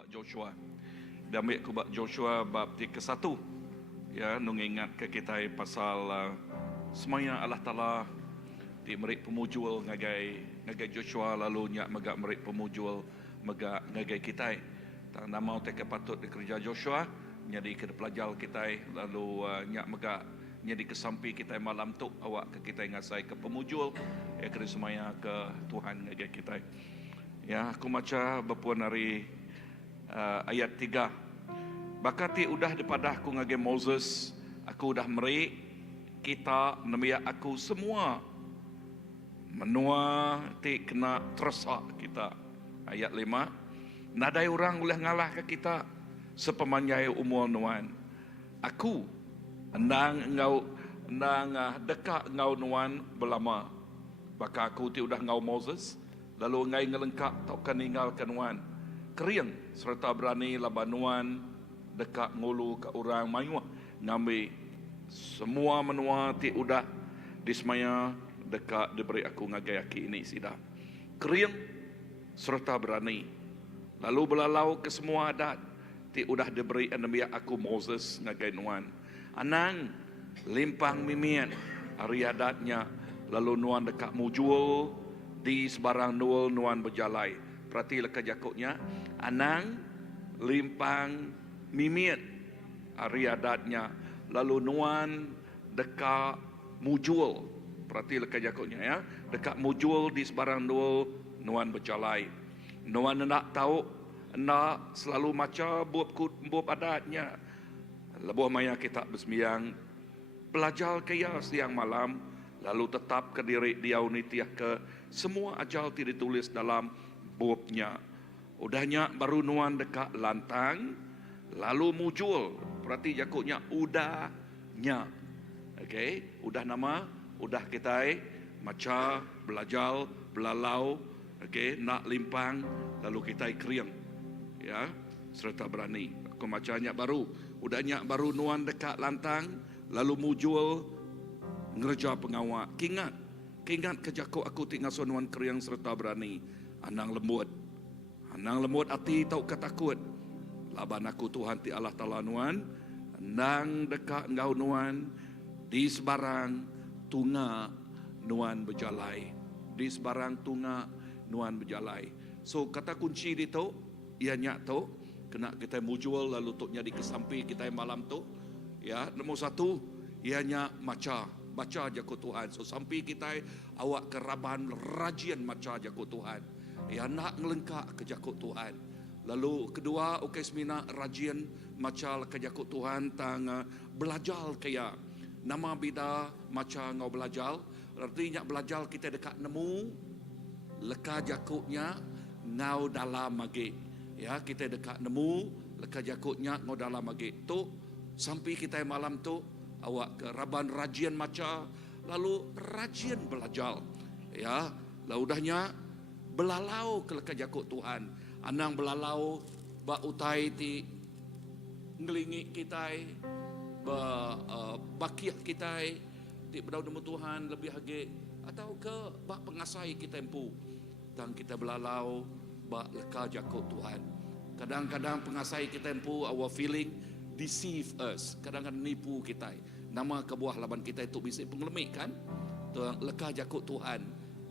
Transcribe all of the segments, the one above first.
kubak Joshua. Dan ambil kubak Joshua bab ke-1. Ya, mengingat ke kita pasal semaya Allah Taala di merik pemujul ngagai Joshua lalu nyak megak merik pemujul megak ngagai kita. Tang nama teka patut dikerja Joshua jadi ke pelajar kita lalu nyak megak jadi kesampi kita malam tu awak ke kita ngasai ke pemujul ke semaya ke Tuhan ngagai kita. Ya, aku baca berpuan dari ayat 3. Bakati udah daripada aku ngage Moses, aku udah merik kita nemia aku semua menua ti kena tersak kita. Ayat 5. Nadai orang boleh ngalah ke kita sepemanjai umur nuan. Aku endang dekat ngau nuan belama. Baka aku ti udah ngau Moses, lalu ngai ngelengkap taukan ninggalkan nuan. Keriang serta berani labanuan dekat ngulu ke orang mayuah ngambil semua menua ti udah dismaya dekat diberi aku ngagai aki ini sida. Keriang serta berani lalu belalau ke semua adat ti udah diberi nabi aku Moses ngagai nuan. Anang limpang mimian hari adatnya lalu nuan dekat mujul di sebarang nul nuan berjalai. Perhati leka jakutnya. Anang limpang mimian hari adatnya lalu nuan dekat mujul. Perhati leka jakutnya ya. Dekat mujul di sebarang nul nuan berjalai. Nuan nak tahu nak selalu maca buat adatnya. Lebuh maya kita bersembiang belajar kaya siang malam lalu tetap ke diri dia unitiah ke semua ajal tidak ditulis dalam buapnya. Udahnya baru nuan dekat lantang lalu mujul. Berarti jakutnya udahnya. Okey, udah nama, udah kita maca, belajar, belalau, okey, nak limpang lalu kita keriang. Ya, serta berani. Aku macanya baru, udahnya baru nuan dekat lantang lalu mujul ngerja pengawak. Kingat kejakut aku tinggal sonuan keriang serta berani. Anang lembut hati tau ketakut. Laban aku Tuhan ti Allah Ta'ala nuan. Nang dekat engkau nuan. Di sebarang tunga nuan berjalai. Di sebarang tunga nuan berjalai. So kata kunci di tu, ianya tu kena kita mujul lalu tok jadi kesampi kita malam tu. Ya, nombor 1 ianya baca jakut Tuhan. So sampai kita awak keraban rajin maca jakut Tuhan. Ya, nak ngelengkak ke jakut Tuhan. Lalu kedua, okey semina rajin maca ke jakut Tuhan tang belajar kaya. Nama bida maca ngau belajar. Artinya belajar kita dekat nemu leka jakutnya ngau dalam magi. Ya, kita dekat nemu leka jakutnya ngau dalam magi. Tu sampai kita malam tu awak ke raban rajin maca lalu rajin belajar. Ya, lalu udahnya belalau ke leka jakut Tuhan. Anang belalau ba utai ti ngelingi kita bakiah kita ti bedau nemu Tuhan lebih hage atau ke ba pengasai kita empu dan kita belalau ba leka jakut Tuhan. Kadang-kadang pengasai kita empu our feeling deceive us, kadang-kadang nipu kita. Nama kebuah laban kita itu bisa pengelemik kan? Leka jakut Tuhan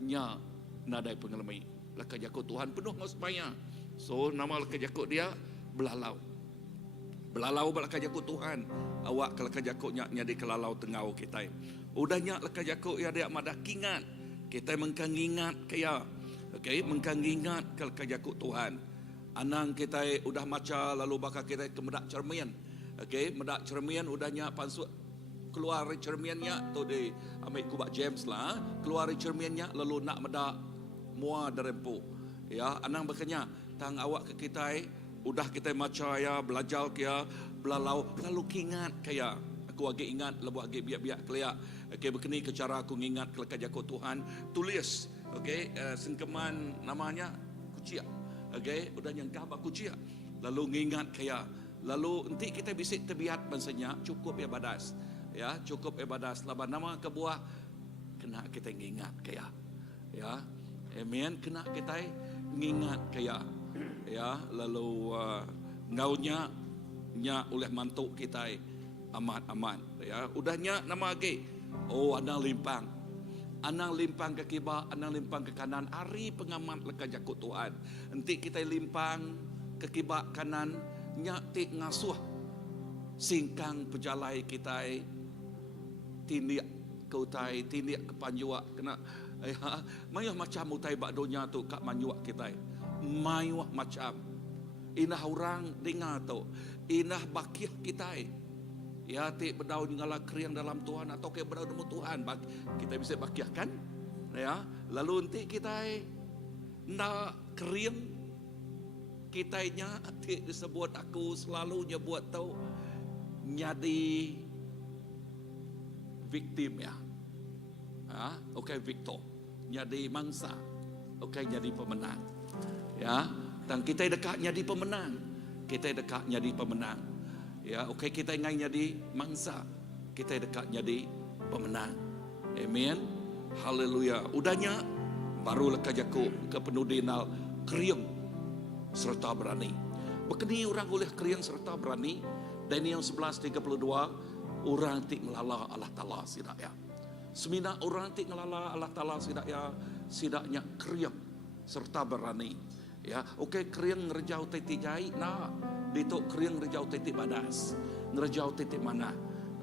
nya nadai pengelemik. Leka jakut Tuhan penuh ngasmaya. So nama leka jakut dia belalau leka jakut Tuhan. Awak ke leka jakutnya nyadi kelalau tengau kita. Udahnya leka jakut ya dia madah kingat. Kita mengkang ingat kaya. Okey, mengkang ingat ke leka jakut Tuhan. Anang kita udah maca lalu bakal kita ke medak cermian. Okey, medak cermian udahnya pansut keluar cermiannya tu di ambil kubak James lah, keluar cermiannya lalu nak medak mua derempu. Ya, anang berkenya tang awak ke kita udah kita maca ya belajar kaya belalau lalu kingat kaya aku agak ingat lebu agak biak-biak keliak. Okey, berkeni ke cara aku ngingat ke jakut Tuhan tulis. Okey, sengkeman namanya kuciak. Okey, udah yang kah kuciak. Lalu ngingat kaya lalu nanti kita bisik terbiat bansanya cukup ya badas. Ya, cukup ibadah laban nama kebuah kena kita ngingat kaya. Ya, amen, kena kita ngingat kaya. ya, lalu ngaunya oleh mantuk kita aman ya, udahnya nama lagi, oh anang limpang ke kibah, anang limpang ke kanan, hari pengamat leka jakut Tuhan, nanti kita limpang ke kibah kanan, nyati ngasuh singkang pejalai kita tindiak ke utai, tindiak ke panjuak kena mayuh macam utai bak donya tu kat manjuak kita, mayuh macam inah orang dengar tu, inah bakiah kita ya, ti berdau ngala kriang dalam Tuhan atau ke berdau demu Tuhan, kita bisa bakiah kan ya, lalu nanti kita nak kriang kita nya ti disebut, aku selalu nyebut tau nyadi victim ya, okey victor, nyadi mangsa, okey jadi pemenang ya, dan kita dekat nyadi pemenang, ya, okey kita ingin jadi mangsa, kita dekat jadi pemenang. Amen. Haleluya. Udahnya baru leka jaku ke penudinal kriang serta berani. Bekeni orang boleh kriang serta berani. Daniel 11:32, orang tik ngelala Allah Ta'ala sidak ya. Semina orang tik ngelala Allah Ta'ala sidak ya, sidaknya kriang serta berani. Ya, okey kriang ngerjau titik jahit nak. Ditok kriang ngerjau titik badas. Ngerjau titik mana?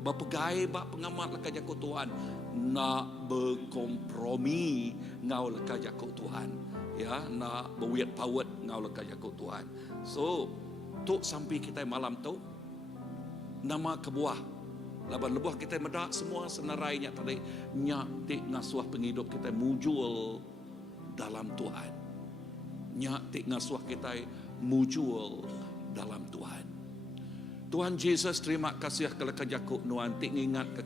Bapegai bak pengamat leka jakut Tuhan. Nak berkompromi ngau leka jakut Tuhan. Ya, nak berwiat pawat ngau leka jakut Tuhan. So, tuk sampai kita malam tu nama kebuah laban lebuh kita medak semua senarainya tadi nyak tik ngasuh penghidup kita mujul dalam Tuhan, nyak tik ngasuh kita mujul dalam Tuhan. Tuhan Yesus terima kasih kalau kejakuk nuan tik ingat ke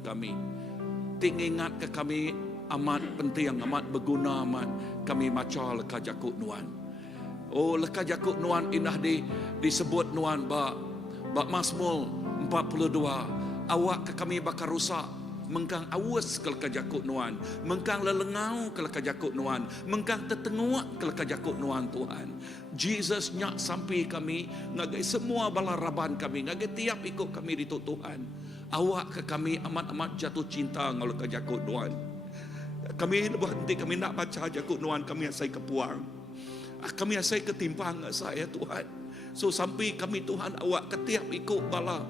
kami amat penting, amat berguna, amat kami maca leka jakuk nuan. Oh leka jakuk nuan indah disebut nuan bak Mazmur 42, awak ke kami bakar rusak, mengkang awas ke leka jakut nuan, mengkang lelengau ke leka jakut nuan, mengkang tertenguak ke leka jakut nuan Tuhan. Jesus nyak sampai kami, ngagai semua balaraban kami, ngagai tiap ikut kami di Tuhan. Awak ke kami amat-amat jatuh cinta ngau leka jakut nuan. Kami lepas nanti kami nak baca jakut nuan, kami asai kepuang, kami asai ketimpang saya Tuhan. So sampai kami Tuhan awak ketiap ikut bala,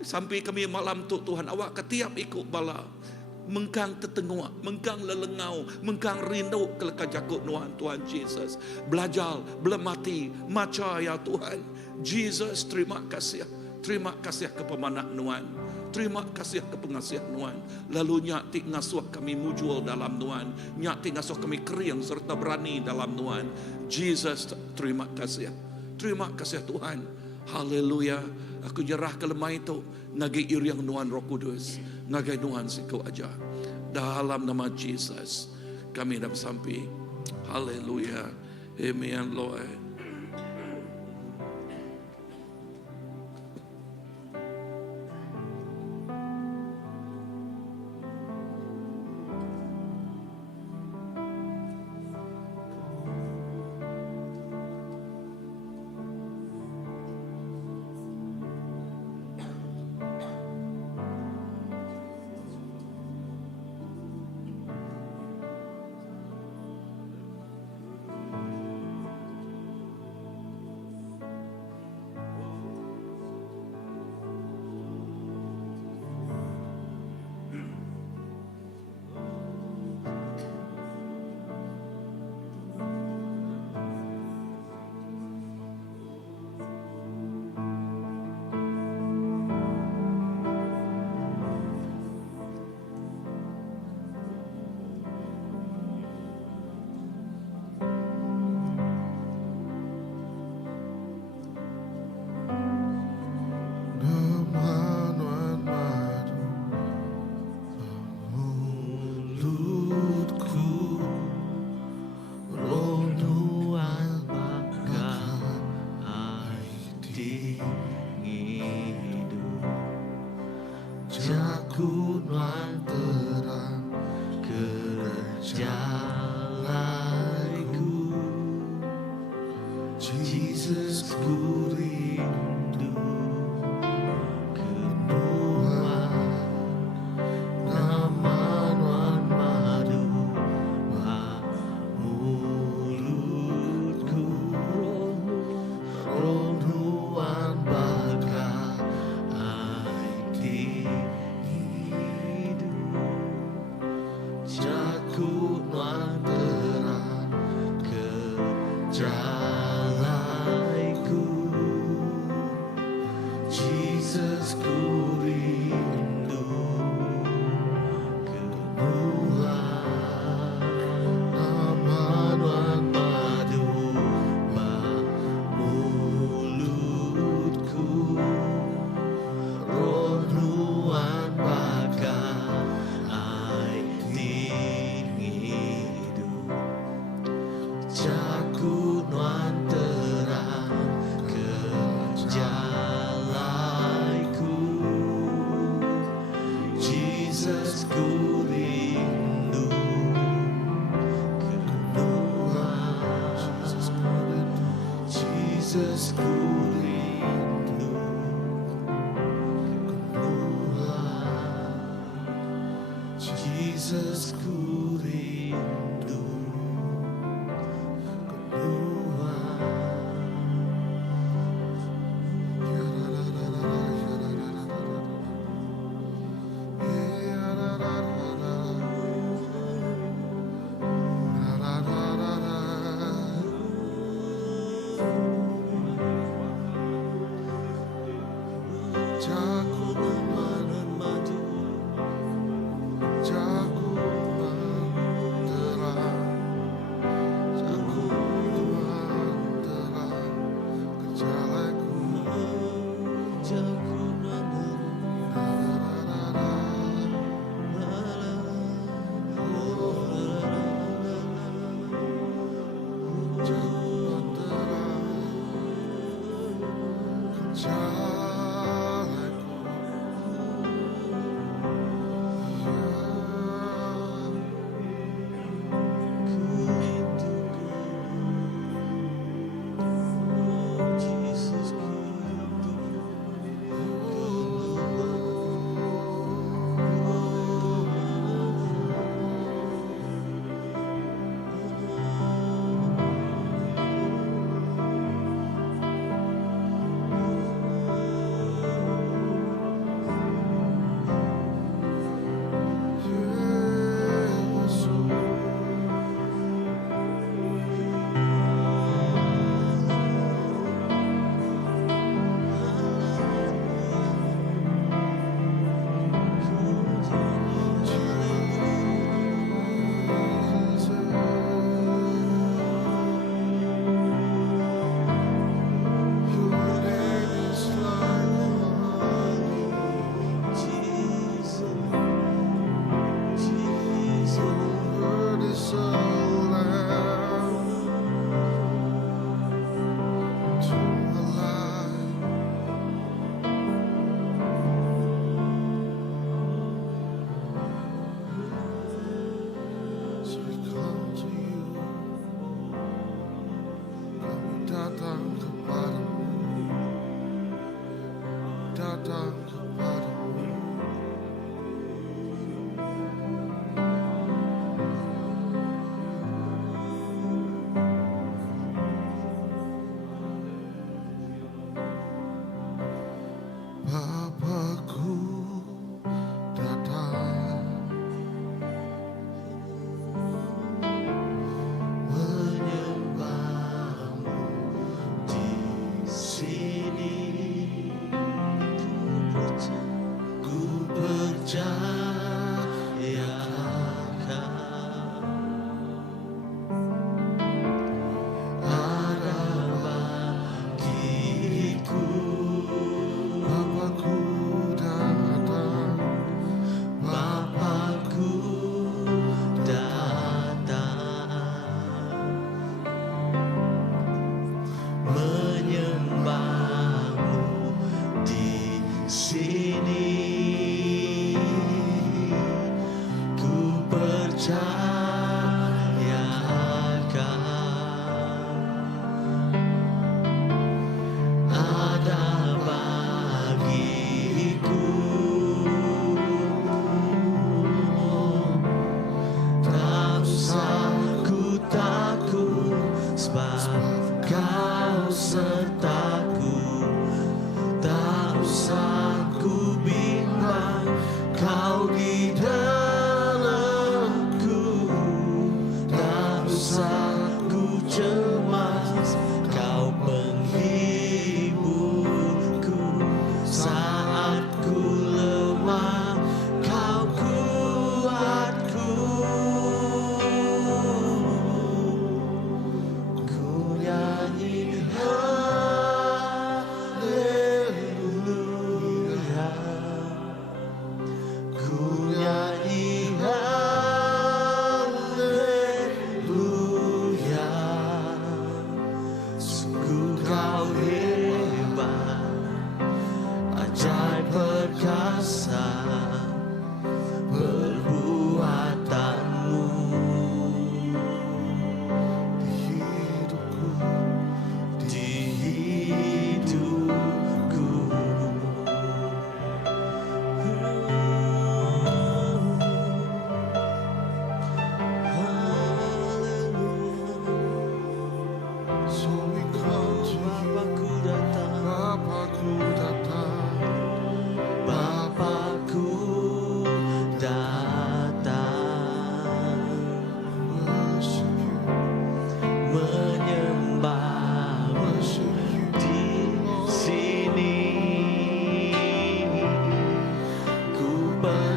sampai kami malam tu Tuhan awak ketiap ikut bala, mengkang tertenguak, mengkang lelengau, mengkang rindu ke leka jakut nuan Tuhan Yesus. Belajar, belum mati, maca ya Tuhan. Jesus terima kasih ke pemanak nuan, terima kasih ke pengasihan nuan. Lalu nyak tik ngasuh kami mujul dalam nuan, nyak tik ngasuh kami keriang serta berani dalam nuan. Jesus terima kasih Tuhan. Haleluya. Aku nyerah ke lemah itu, ngagai iriang nuan Roh Kudus, ngagai nuan siku aja. Dalam nama Jesus kami dah sampai. Haleluya. Amen Lord. Jesus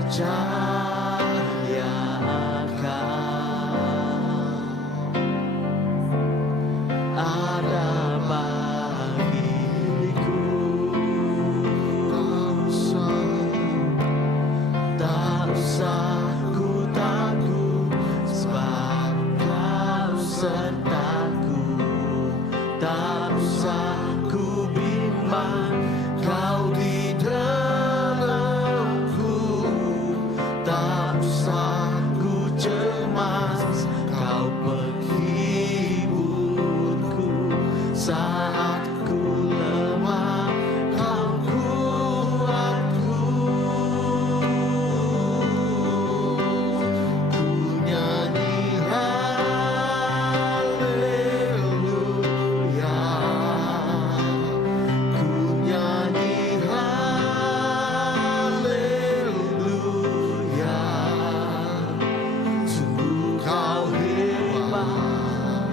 percaya akan ada bagiku. Tak usah ku takut, sebab Kau sertaku. Tak usah ku bimbang, Kau di dalamku. Tak usah ku cemas, Kau penghiburku. Saat ku lemah, Kau kuatku. Ku nyanyi haleluya, ku nyanyi haleluya. Sungguh Kau hebat,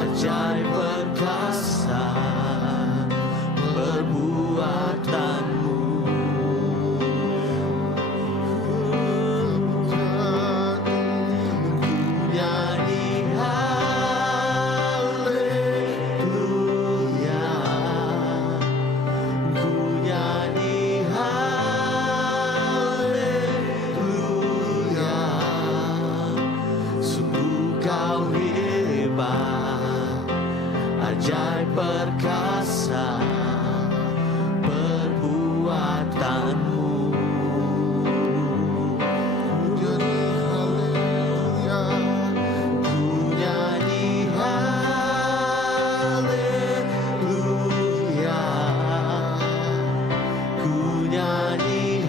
ajaib perkasa perbuatanmu. Ku nyanyi haleluya, ku nyanyi haleluya. Sungguh Kau hebat, ajaib perkasa perbuatanmu. Ku nyanyi haleluya, ku nyanyi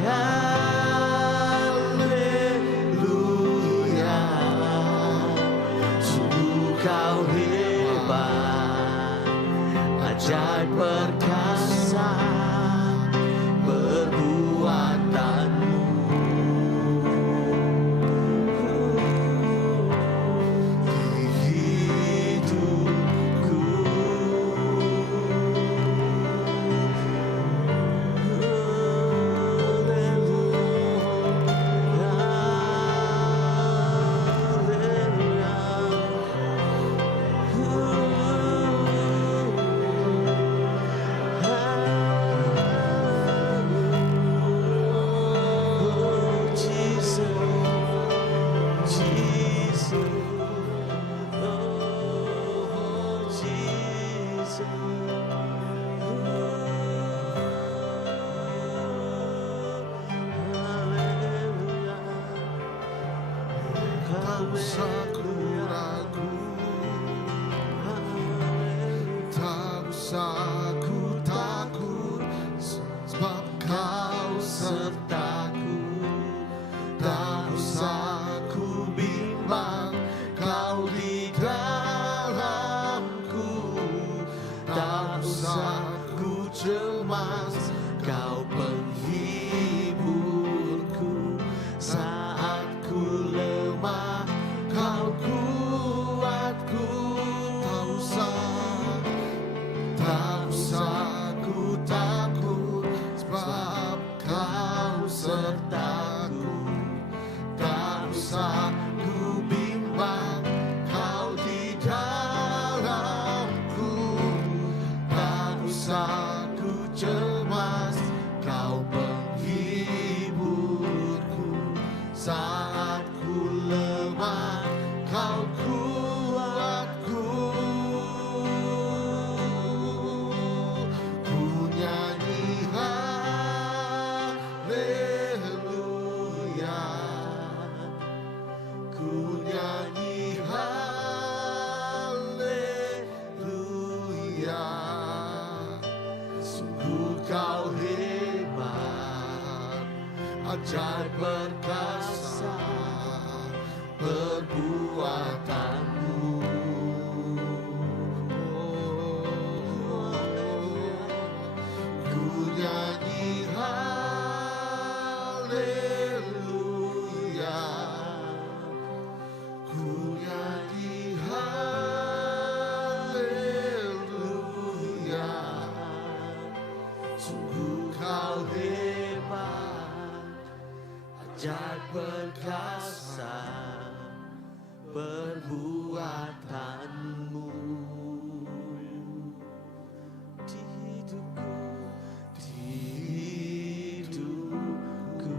haleluya. Sungguh Kau hebat, ajaib perkasa perbuatanmu. Di hidupku, Tak usah ku ragu, tak usah ku takut, sebab Kau sertaku. Tak usah ku bimbang, Kau di dalamku. Tak usah ku cemas, Kau penghiburku. Saat ku lemah, Kau kuatku. Tak usah ku takut, sebab Kau sertaku. Tak usah ku bimbang, Kau di dalamku. Tak usah ku cemas, Kau penghiburku. Saat ku lemah, Kau kuatku. Ku nyanyi haleluya, ku nyanyi haleluya. Sungguh Kau hebat, ajaib perkasa perbuatanmu. Ku nyanyi haleluya, ku nyanyi haleluya. Sungguh Kau hebat, ajaib perkasa perbuatanmu di hidupku, di hidupku.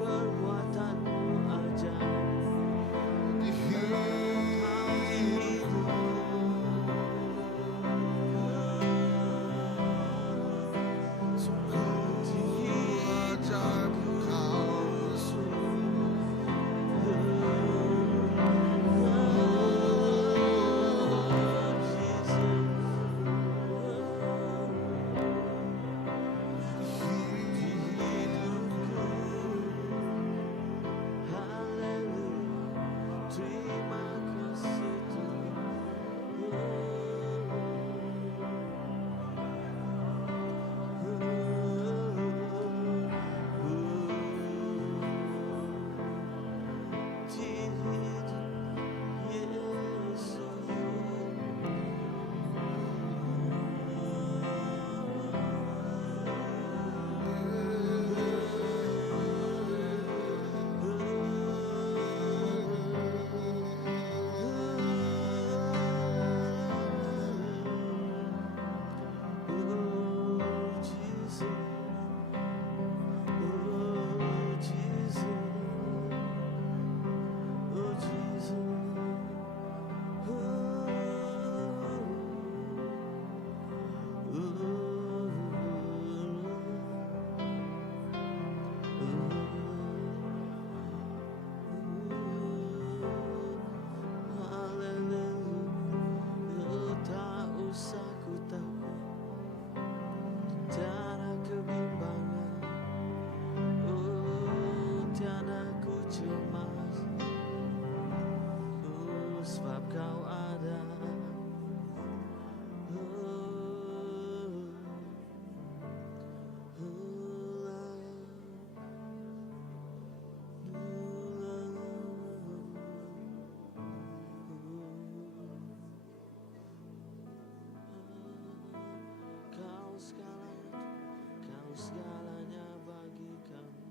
Perbuatanmu ajaib di segalanya bagi kami.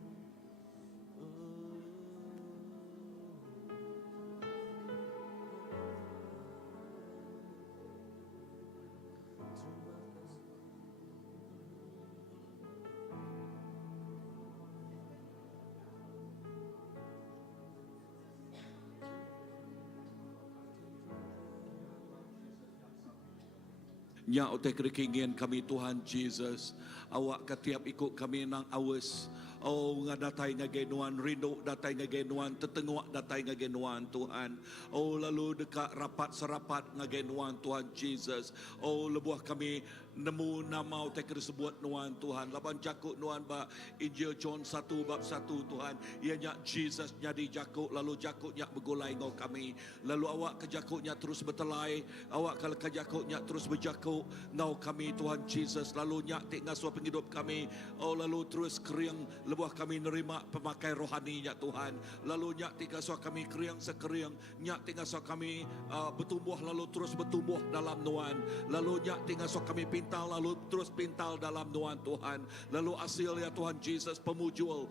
Nya ote keringin kami Tuhan Jesus. Awak ketiap ikut kami nang awas. Oh ngadatai ngagenuan rindu datai ngagenuan tetengok datai ngagenuan Tuhan. Oh lalu dekat rapat serapat ngagenuan Tuhan Jesus. Oh lebuah kami nemu nama ote sebut nuan Tuhan. Laban jakuk nuan ba Injil John 1 bab 1 Tuhan. Ianya Jesus nyadi jakuk lalu jakuknya begulai ngau kami. Lalu awak ke jakuknya terus bertelai. Awak kalau ke jakuknya terus berjakuk ngau kami Tuhan Jesus. Lalu nyak tik ngasuh penghidup kami. Oh lalu terus kering lebuah kami nerima pemakai rohaninya Tuhan. Lalu nyak tik ngasuh kami kering sekering. Nyak tik ngasuh kami bertumbuh lalu terus bertumbuh dalam nuan. Lalu nyak tik ngasuh kami pintal lalu terus pintal dalam nuan Tuhan. Lalu hasil ya Tuhan Jesus pemujul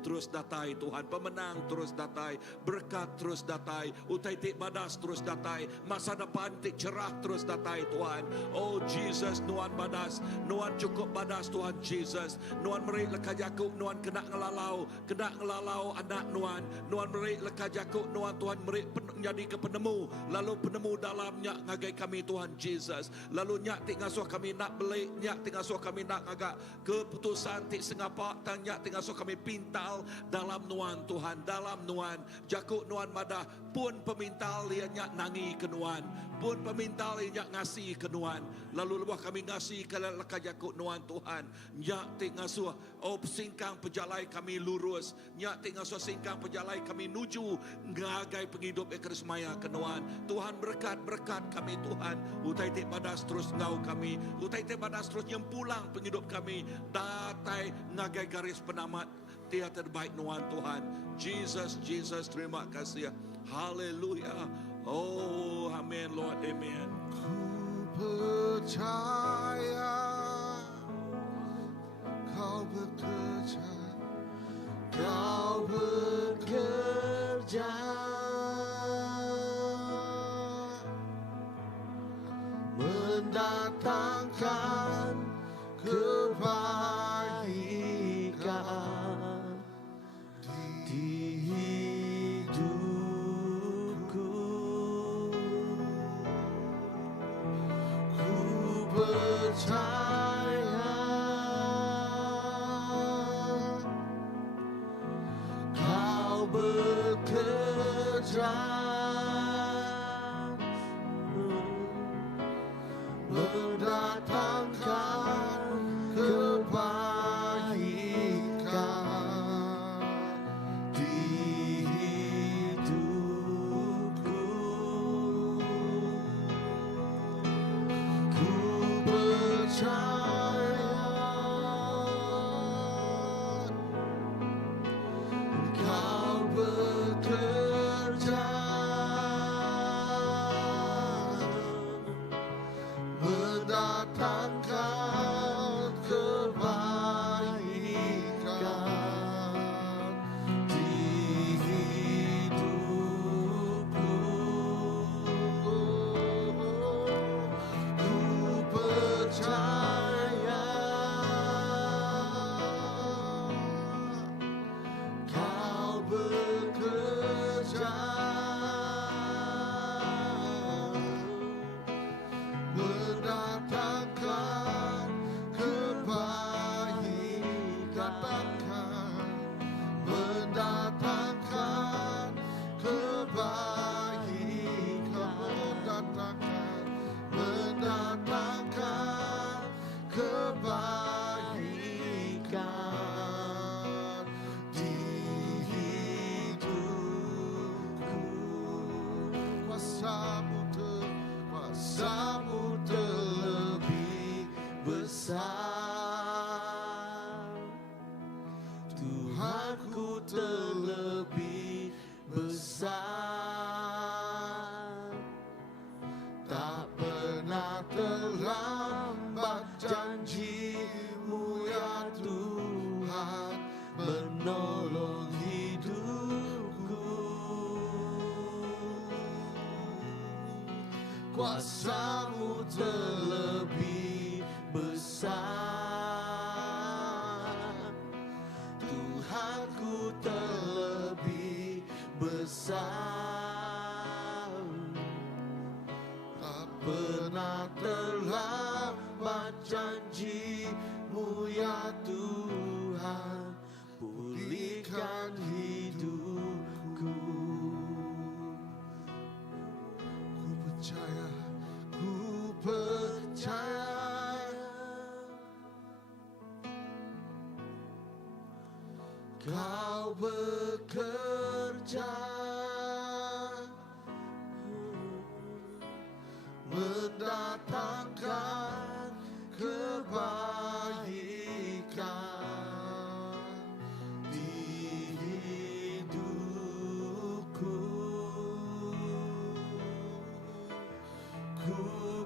terus datai Tuhan. Pemenang terus datai. Berkat terus datai. Utai tik badas terus datai. Masa depan tik cerah terus datai Tuhan. Oh Jesus nuan badas. Nuan cukup badas Tuhan Jesus. Nuan merik leka jakuk. Nuan kena ngelalau anak nuan. Nuan merik leka jakuk. Nuan Tuhan merik jadi ke penemu. Lalu penemu dalamnya ngagai kami Tuhan Jesus. Lalu nyak tik ngasuh kami nak belik. Nyak tik ngasuh kami nak agak keputusan tik sengapa. Nyak tik ngasuh kami pintal dalam nuan Tuhan. Dalam nuan. Jakuk nuan madah. Pun pemintal dia nyak nangi ke nuan. Pun pemintal dia nyak ngasih ke nuan. Lalu lebuh kami ngasih ke leka jakuk nuan Tuhan. Nyak tik ngasuh. Oh singkang pejalai kami lurus. Nyak tik ngasuh singkang pejalai kami nuju. Ngagai penghidup ekrismaya ke nuan. Tuhan berkat kami Tuhan. Utai tik badas terus ngau kami. Utai tik badas terus nyempulang penghidup kami. Datai ngagai garis penamat. Dia terbaik nuan Tuhan. Jesus terima kasih. Haleluya. Oh amin Lord. Amen. Ku percaya Kau bekerja, Kau bekerja, mendatangkan kebaikan di hidupku. Ku percaya Kau bekerja, mendatangkan kebaikan di hidupku. Ku percaya Kau bekerja, mendatangkan kebaikan di hidupku. Ku percaya Kau bekerja, mendatangkan kebaikan, mendatangkan kebaikan, mendatangkan kebaikan di hidupku. Kuasa-Mu terlebih besar, Tuhanku terlebih besar. Tak pernah terlambat janji-Mu ya Tuhan, menolong hidupku. Kuasa-Mu terlebih besar, Tuhanku terlebih besar. Tak pernah terlambat janji-Mu ya Tuhan, pulihkan hidupku. Ku percaya Kau bekerja, mendatangkan kebaikan di hidupku. Ku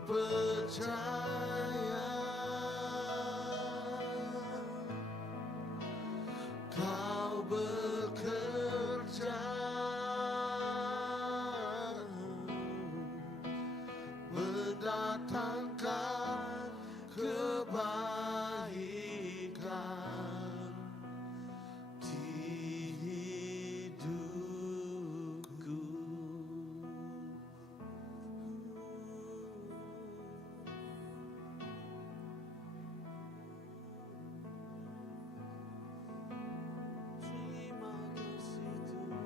percaya Kau bekerja, mendatangkan kebaikan di hidupku. Terima kasih Tuhan.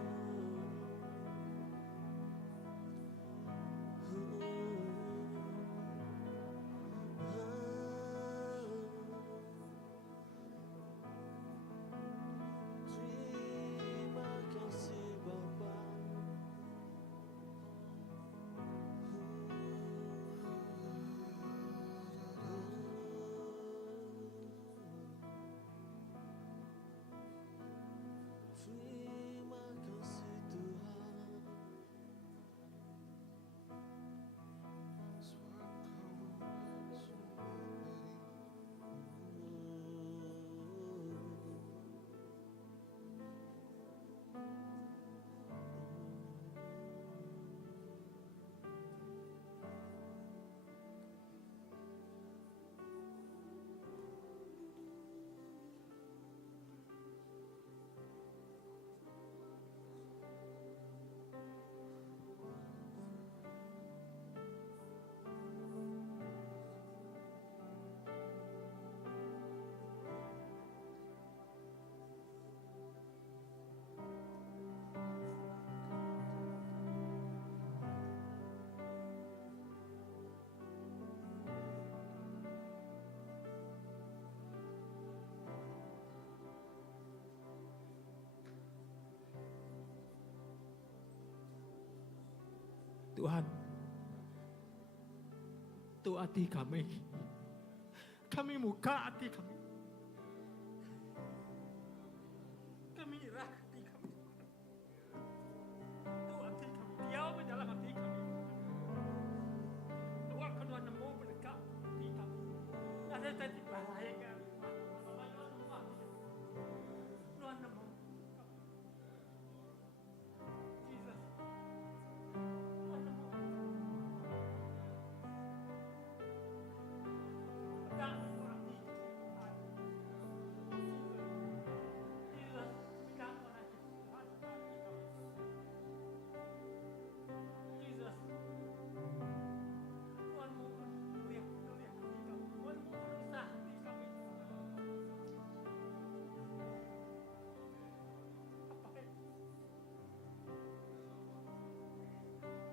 Tuhan. Itu hati kami. Kami buka hati kami. Kami nyerah hati kami. Itu hati kami. Dia mendalam hati kami. Tuhan kedua nemu mendekat hati kami. Ada tadi bahaya kami. Tuhan nemu. Jesus. Tuhan nemu. Dan hati Tuhan. Jesus. Dan hati Tuhan. Jesus. Tuhan mau lihat hati kami. Tuhan mau berusaha hati kami. Apa yang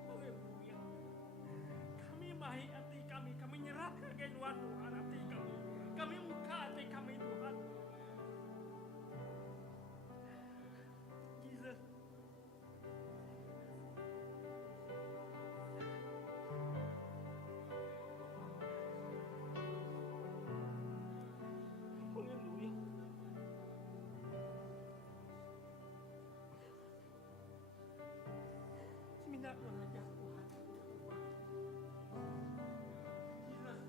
Haleluya. Kami baik hati kami. Kami nyerahkan ke Tuhan hati kami. Kami buka hati kami Tuhan. Jesus. Haleluya. Minta Tuhan ajar Tuhan. Jesus.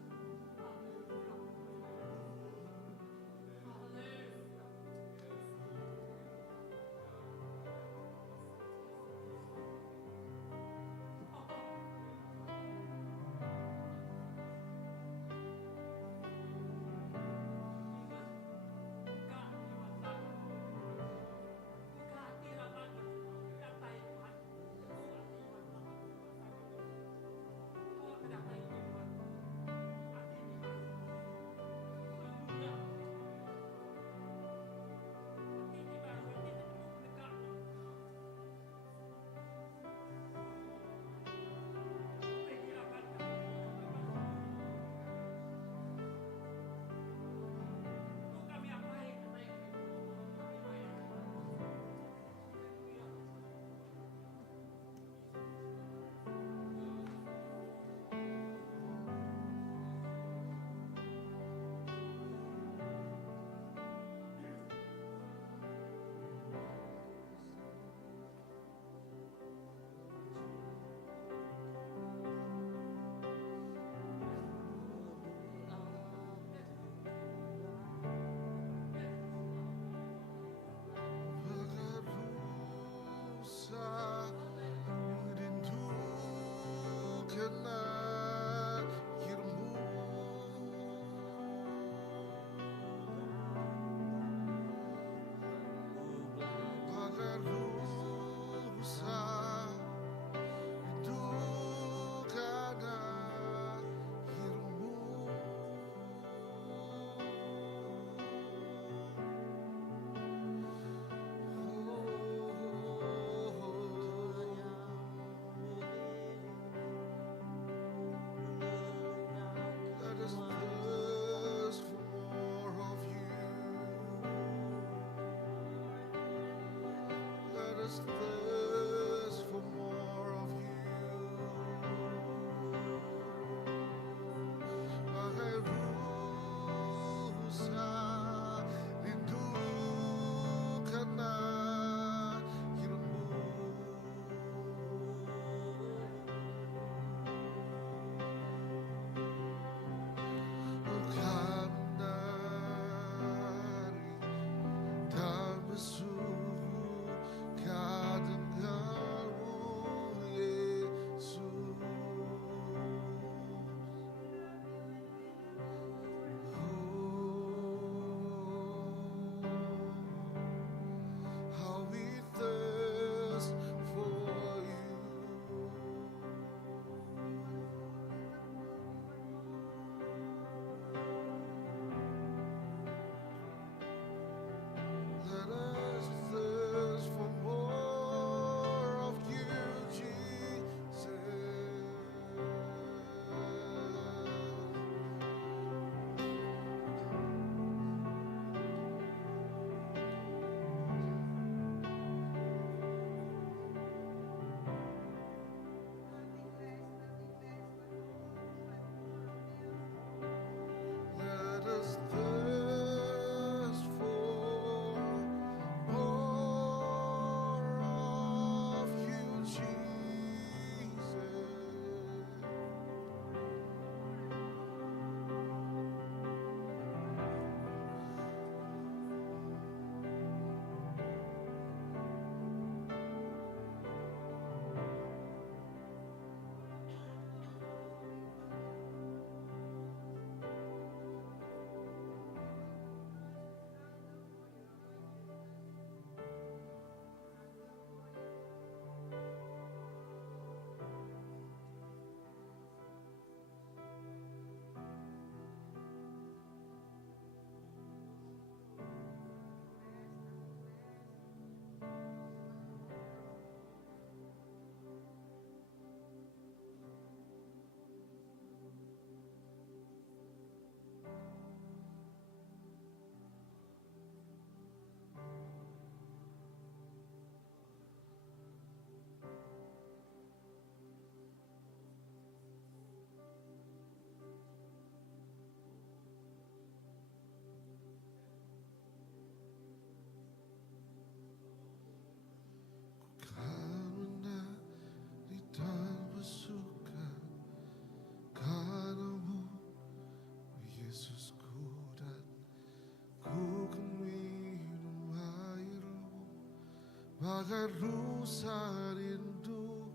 bagai rusa rindu,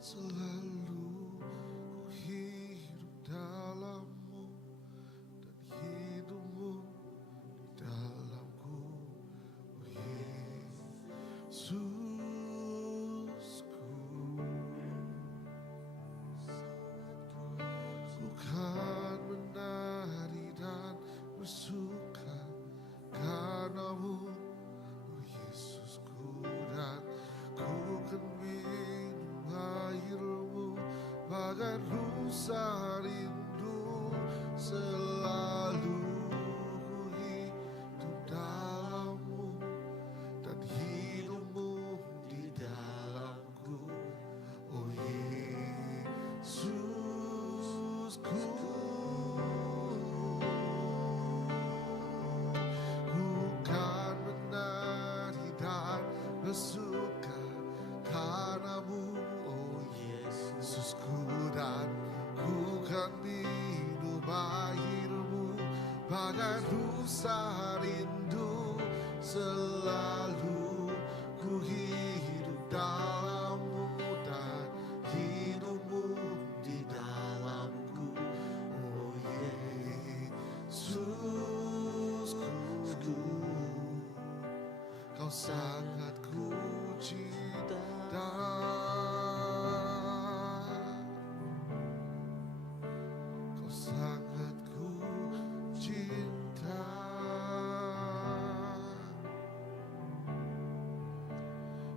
selalu ku hidup dalammu dan hidupmu di dalamku, oh Yesusku. Ku kan menari dan bersuka karenamu, oh Yesusku, dan ku kan minum airmu bagai rusa rindu, selalu ku hidup dalammu dan hidupmu di dalamku, oh Yesusku. Ku kan menari dan bersuka karenamu, oh Yesusku, dan ku kan minum airmu bagai rusa rindu, selalu ku hidup dalammu dan hidupmu di dalamku, oh Yesusku. Kau sangat ku cinta, kau sangat ku cinta,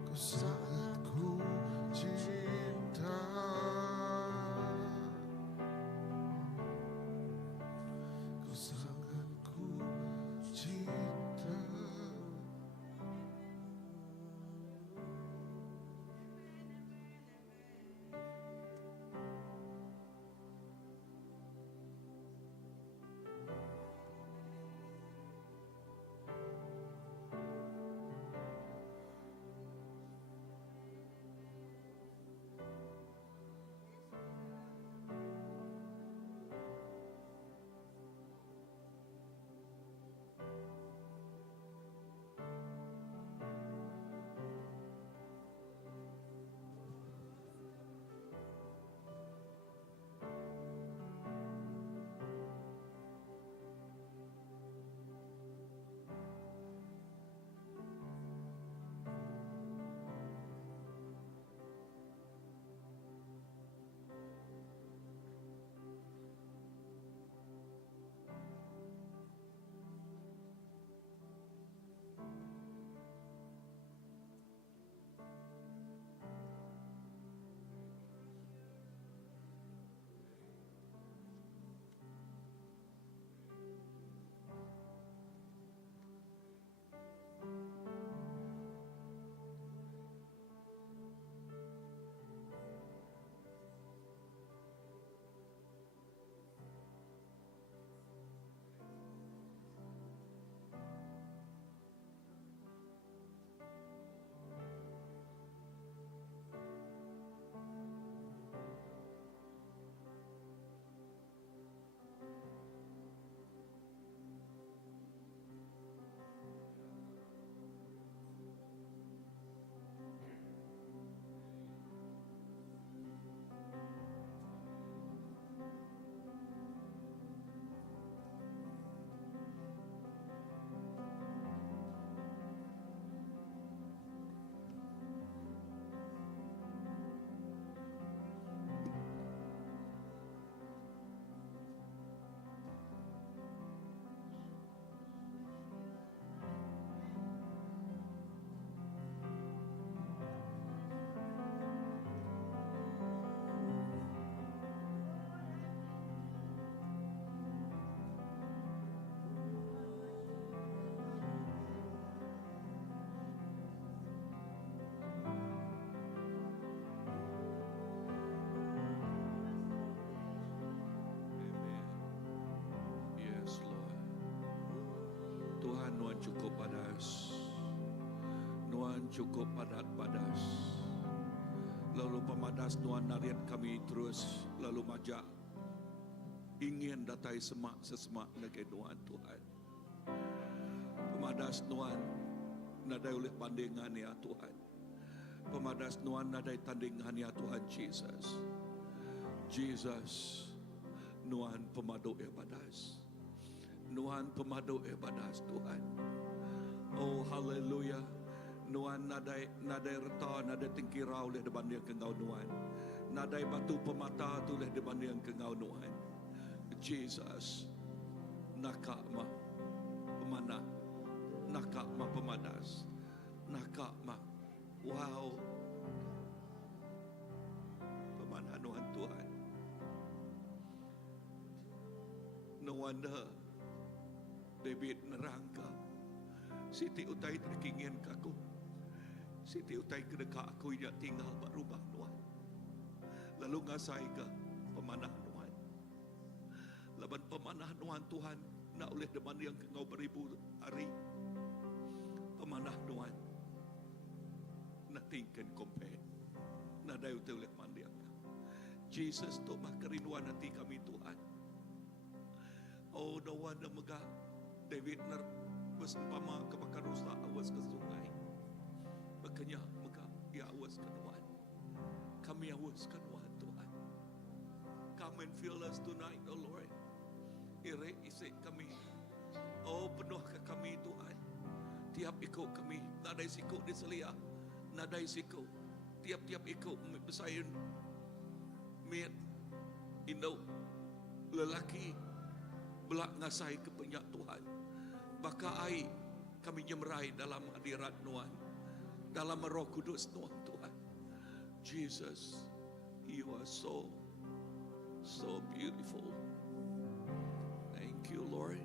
kau sangat ku cinta, kau sangat ku cinta. Nuan cukup padas, Nuan cukup padat padas. Lalu pemadas Nuan nariat kami terus lalu majak ingin datai semak sesemak negeri Nuan Tuhan. Pemadas Nuan nadai oleh bandingan ya Tuhan. Pemadas nuan nadai tandingan ya Tuhan Jesus. Jesus, nuan pemadu ibadas. Nuan pemadu ibadas Tuhan. Oh haleluya. Nuan nadai reta, nadai tingkirau oleh dibanding kengau nuan. Nadai batu pemata tu oleh dibanding kengau nuan. Jesus, nakakma pemanah, nakakma pemadas, nakakma. Wow. Pemanah nuan Tuhan. No wonder David nerangka. Siti utai terkingin kaku. Siti utai kedeka aku yang tinggal kat rumah nuan. Lalu ngasai ke pemanah nuan. Laban pemanah nuan Tuhan nak oleh deman yang kengau beribu hari. Pemanah nuan. Nothing can compare. Nadai utai oleh mandiang. Jesus tu mah kerinduan hati kami Tuhan. Oh no wonder megah David bersempama kebakar rusak awas ke sungai. Makanya maka ia awas ke Tuhan. Kami awas ke Tuhan Tuhan. Come and fill us tonight, oh Lord. Ire isi kami. Oh penuh ke kami Tuhan. Tiap ikut kami. Nadai siku di selia. Nadai siku. Tiap-tiap ikut bersayun. Miat. Indau. Lelaki. Belak ngasai kepenyak Tuhan. Baka ai kami nyemerai dalam hadirat Tuhan. Dalam Roh Kudus Tuhan. Jesus, you are so beautiful. Thank you, Lord.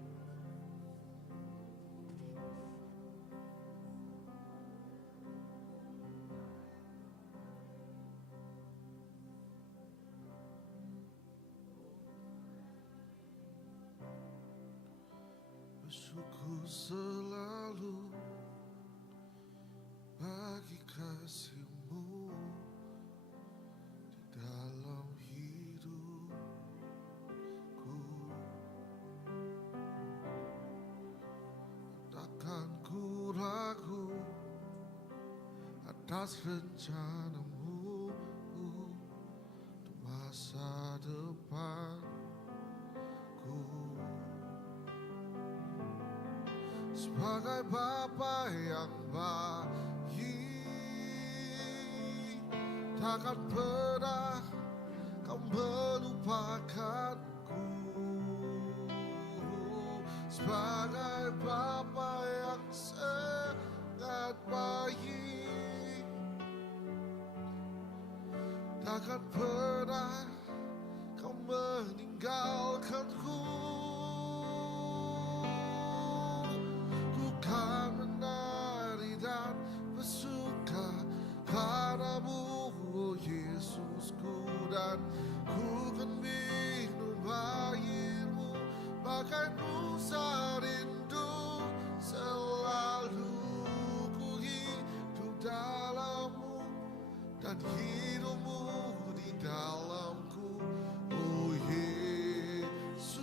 Bersyukur selalu bagi kasih-Mu di dalam hidupku. Takkan ku ragu atas rencana-Mu untuk masa depanku. Sebagai Bapa yang baik, takkan pernah Kau melupakanku. Sebagai Bapa yang sangat baik, takkan pernah Kau meninggalkanku. Kan menari dan bersuka padamu, oh Yesusku, dan ku kan minum air-Mu bagai nusa rindu. Selalu ku hidup dalam-Mu dan hidup-Mu di dalamku, oh Yesusku.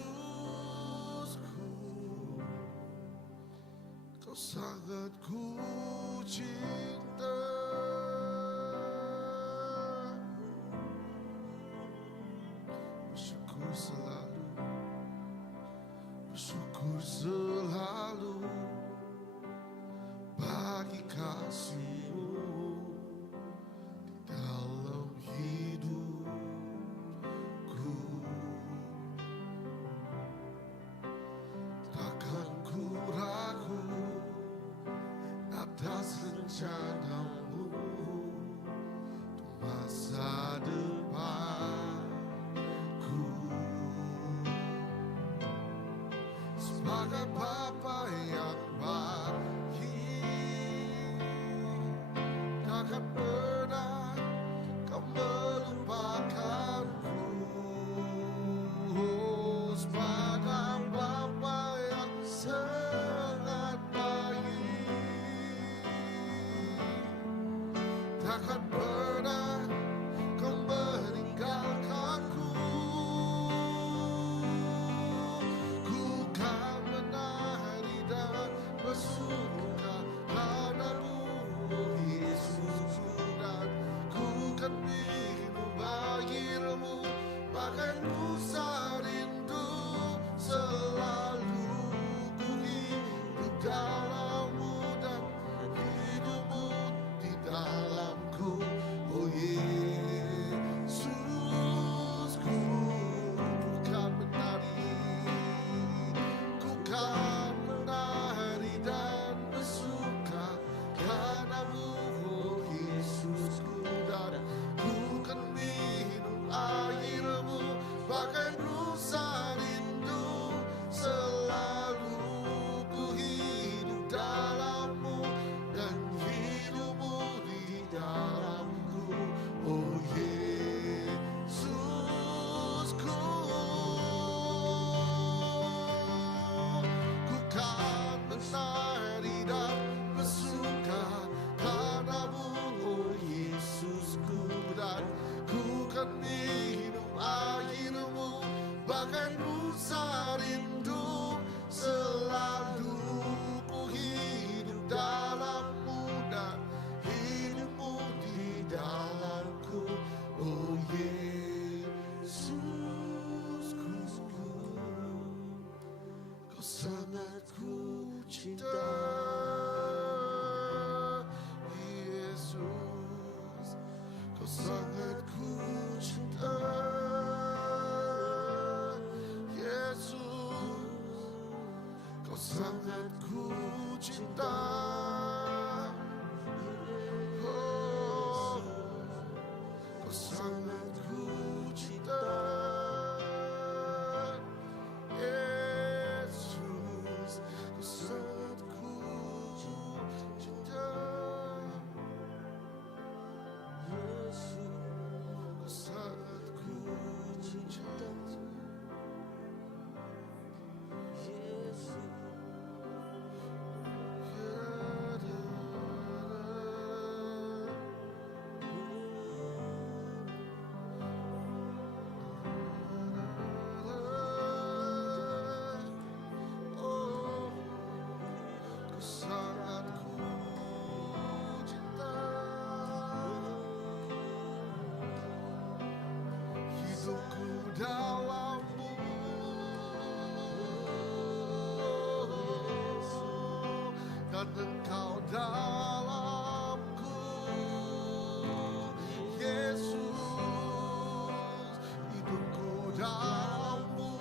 Kau sangat ku cinta. Bersyukur selalu, bersyukur selalu bagi kasih-Mu di dalam hidupku. Takkan ku ragu atas rencana-Mu untuk masa depanku. Sebagai Bapa yang baik, takkan pernah Kau melupakanku. Sebagai Bapa yang sangat baik, takkan pernah Kau meninggalkanku. Ku kan menari sangat ku cinta. Yesus, kau sangat ku cinta. Yesus, kau sangat ku cinta. Oh, kau sangat ku cinta. Yesus, kau sangat ku cinta. Kau sangat ku cinta. Oh, kau sangat ku cinta. Hidupku dalam-Mu, dan Engkau dalam-Ku. Yesus, hidupku dalam-Mu.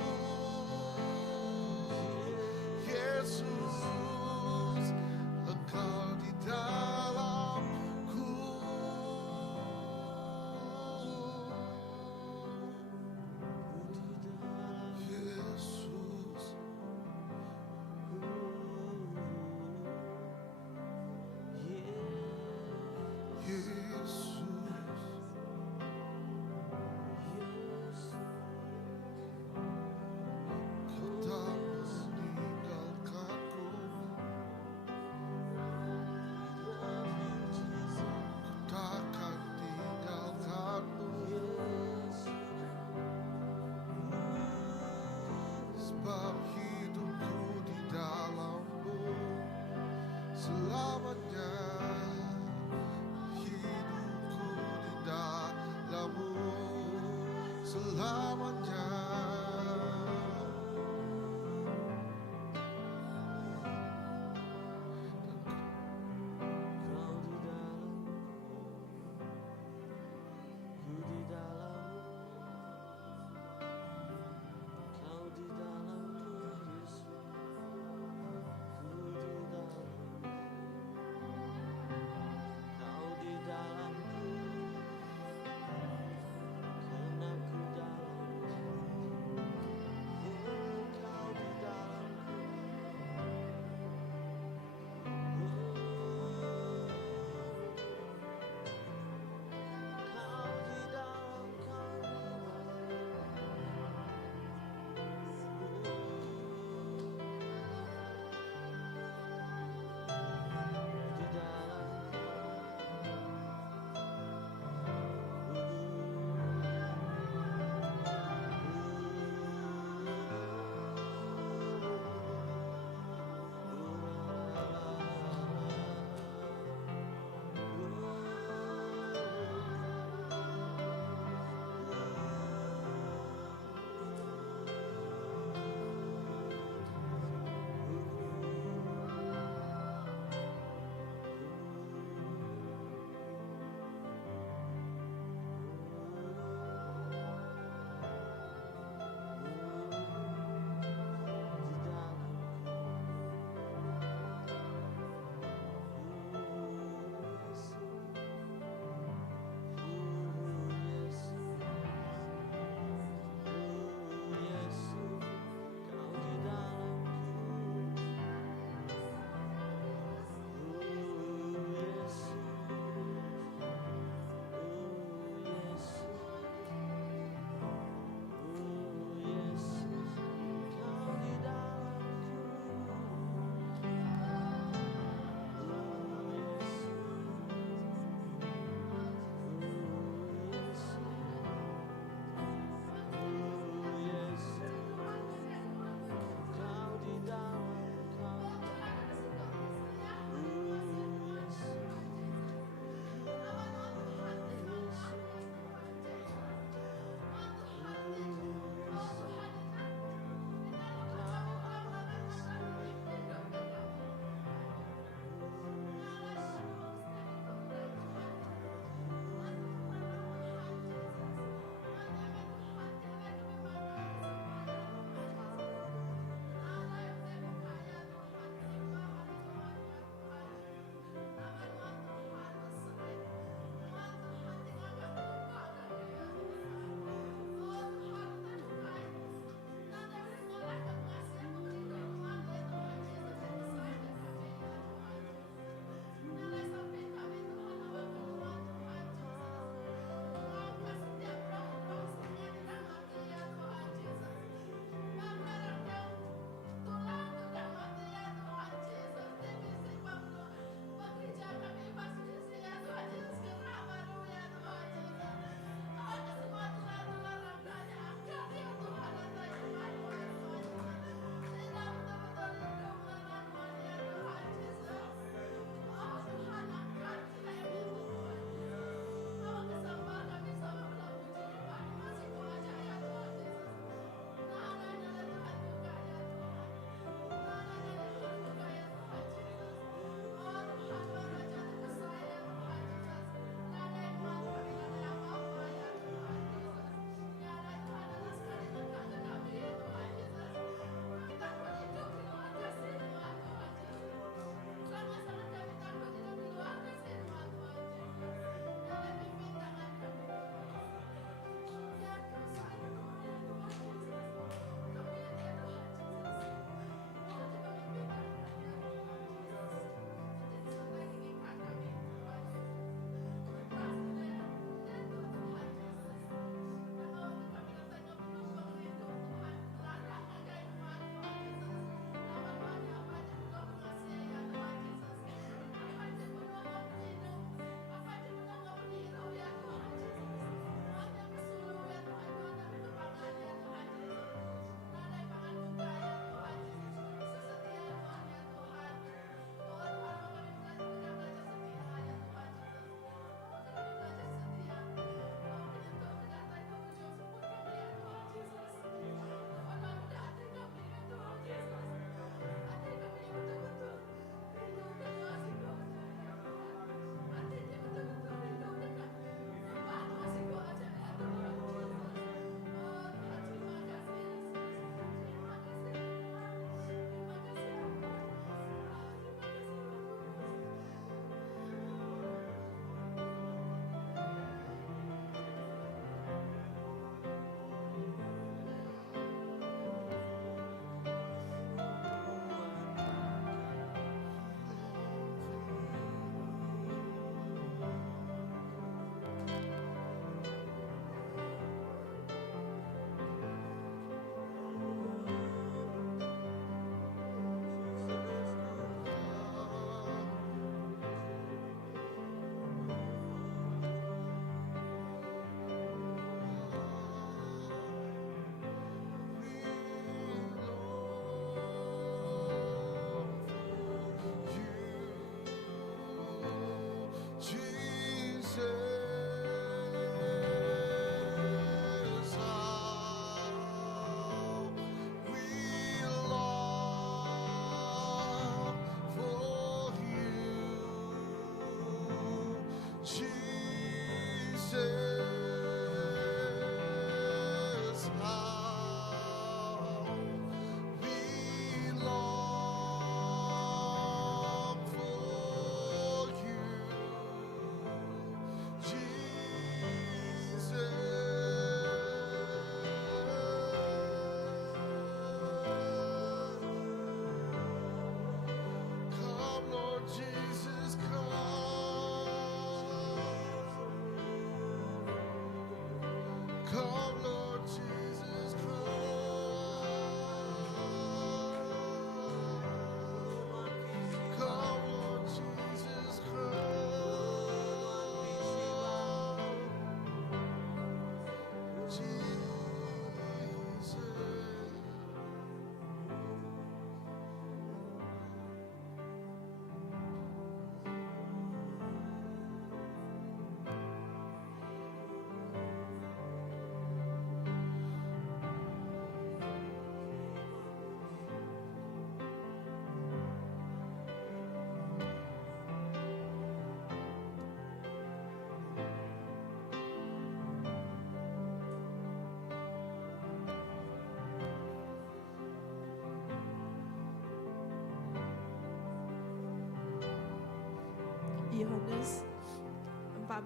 Yesus, Engkau di dalamku. Yesus, Yesus, Kau tak meninggalkanku. Ku takkan tinggalkanmu. Sebab hidupku di dalam-Mu selamanya. Hidupku di dalam-Mu selamanya. Kau di dalamku, Yesus. Kau di dalamku, karena ku dalammu.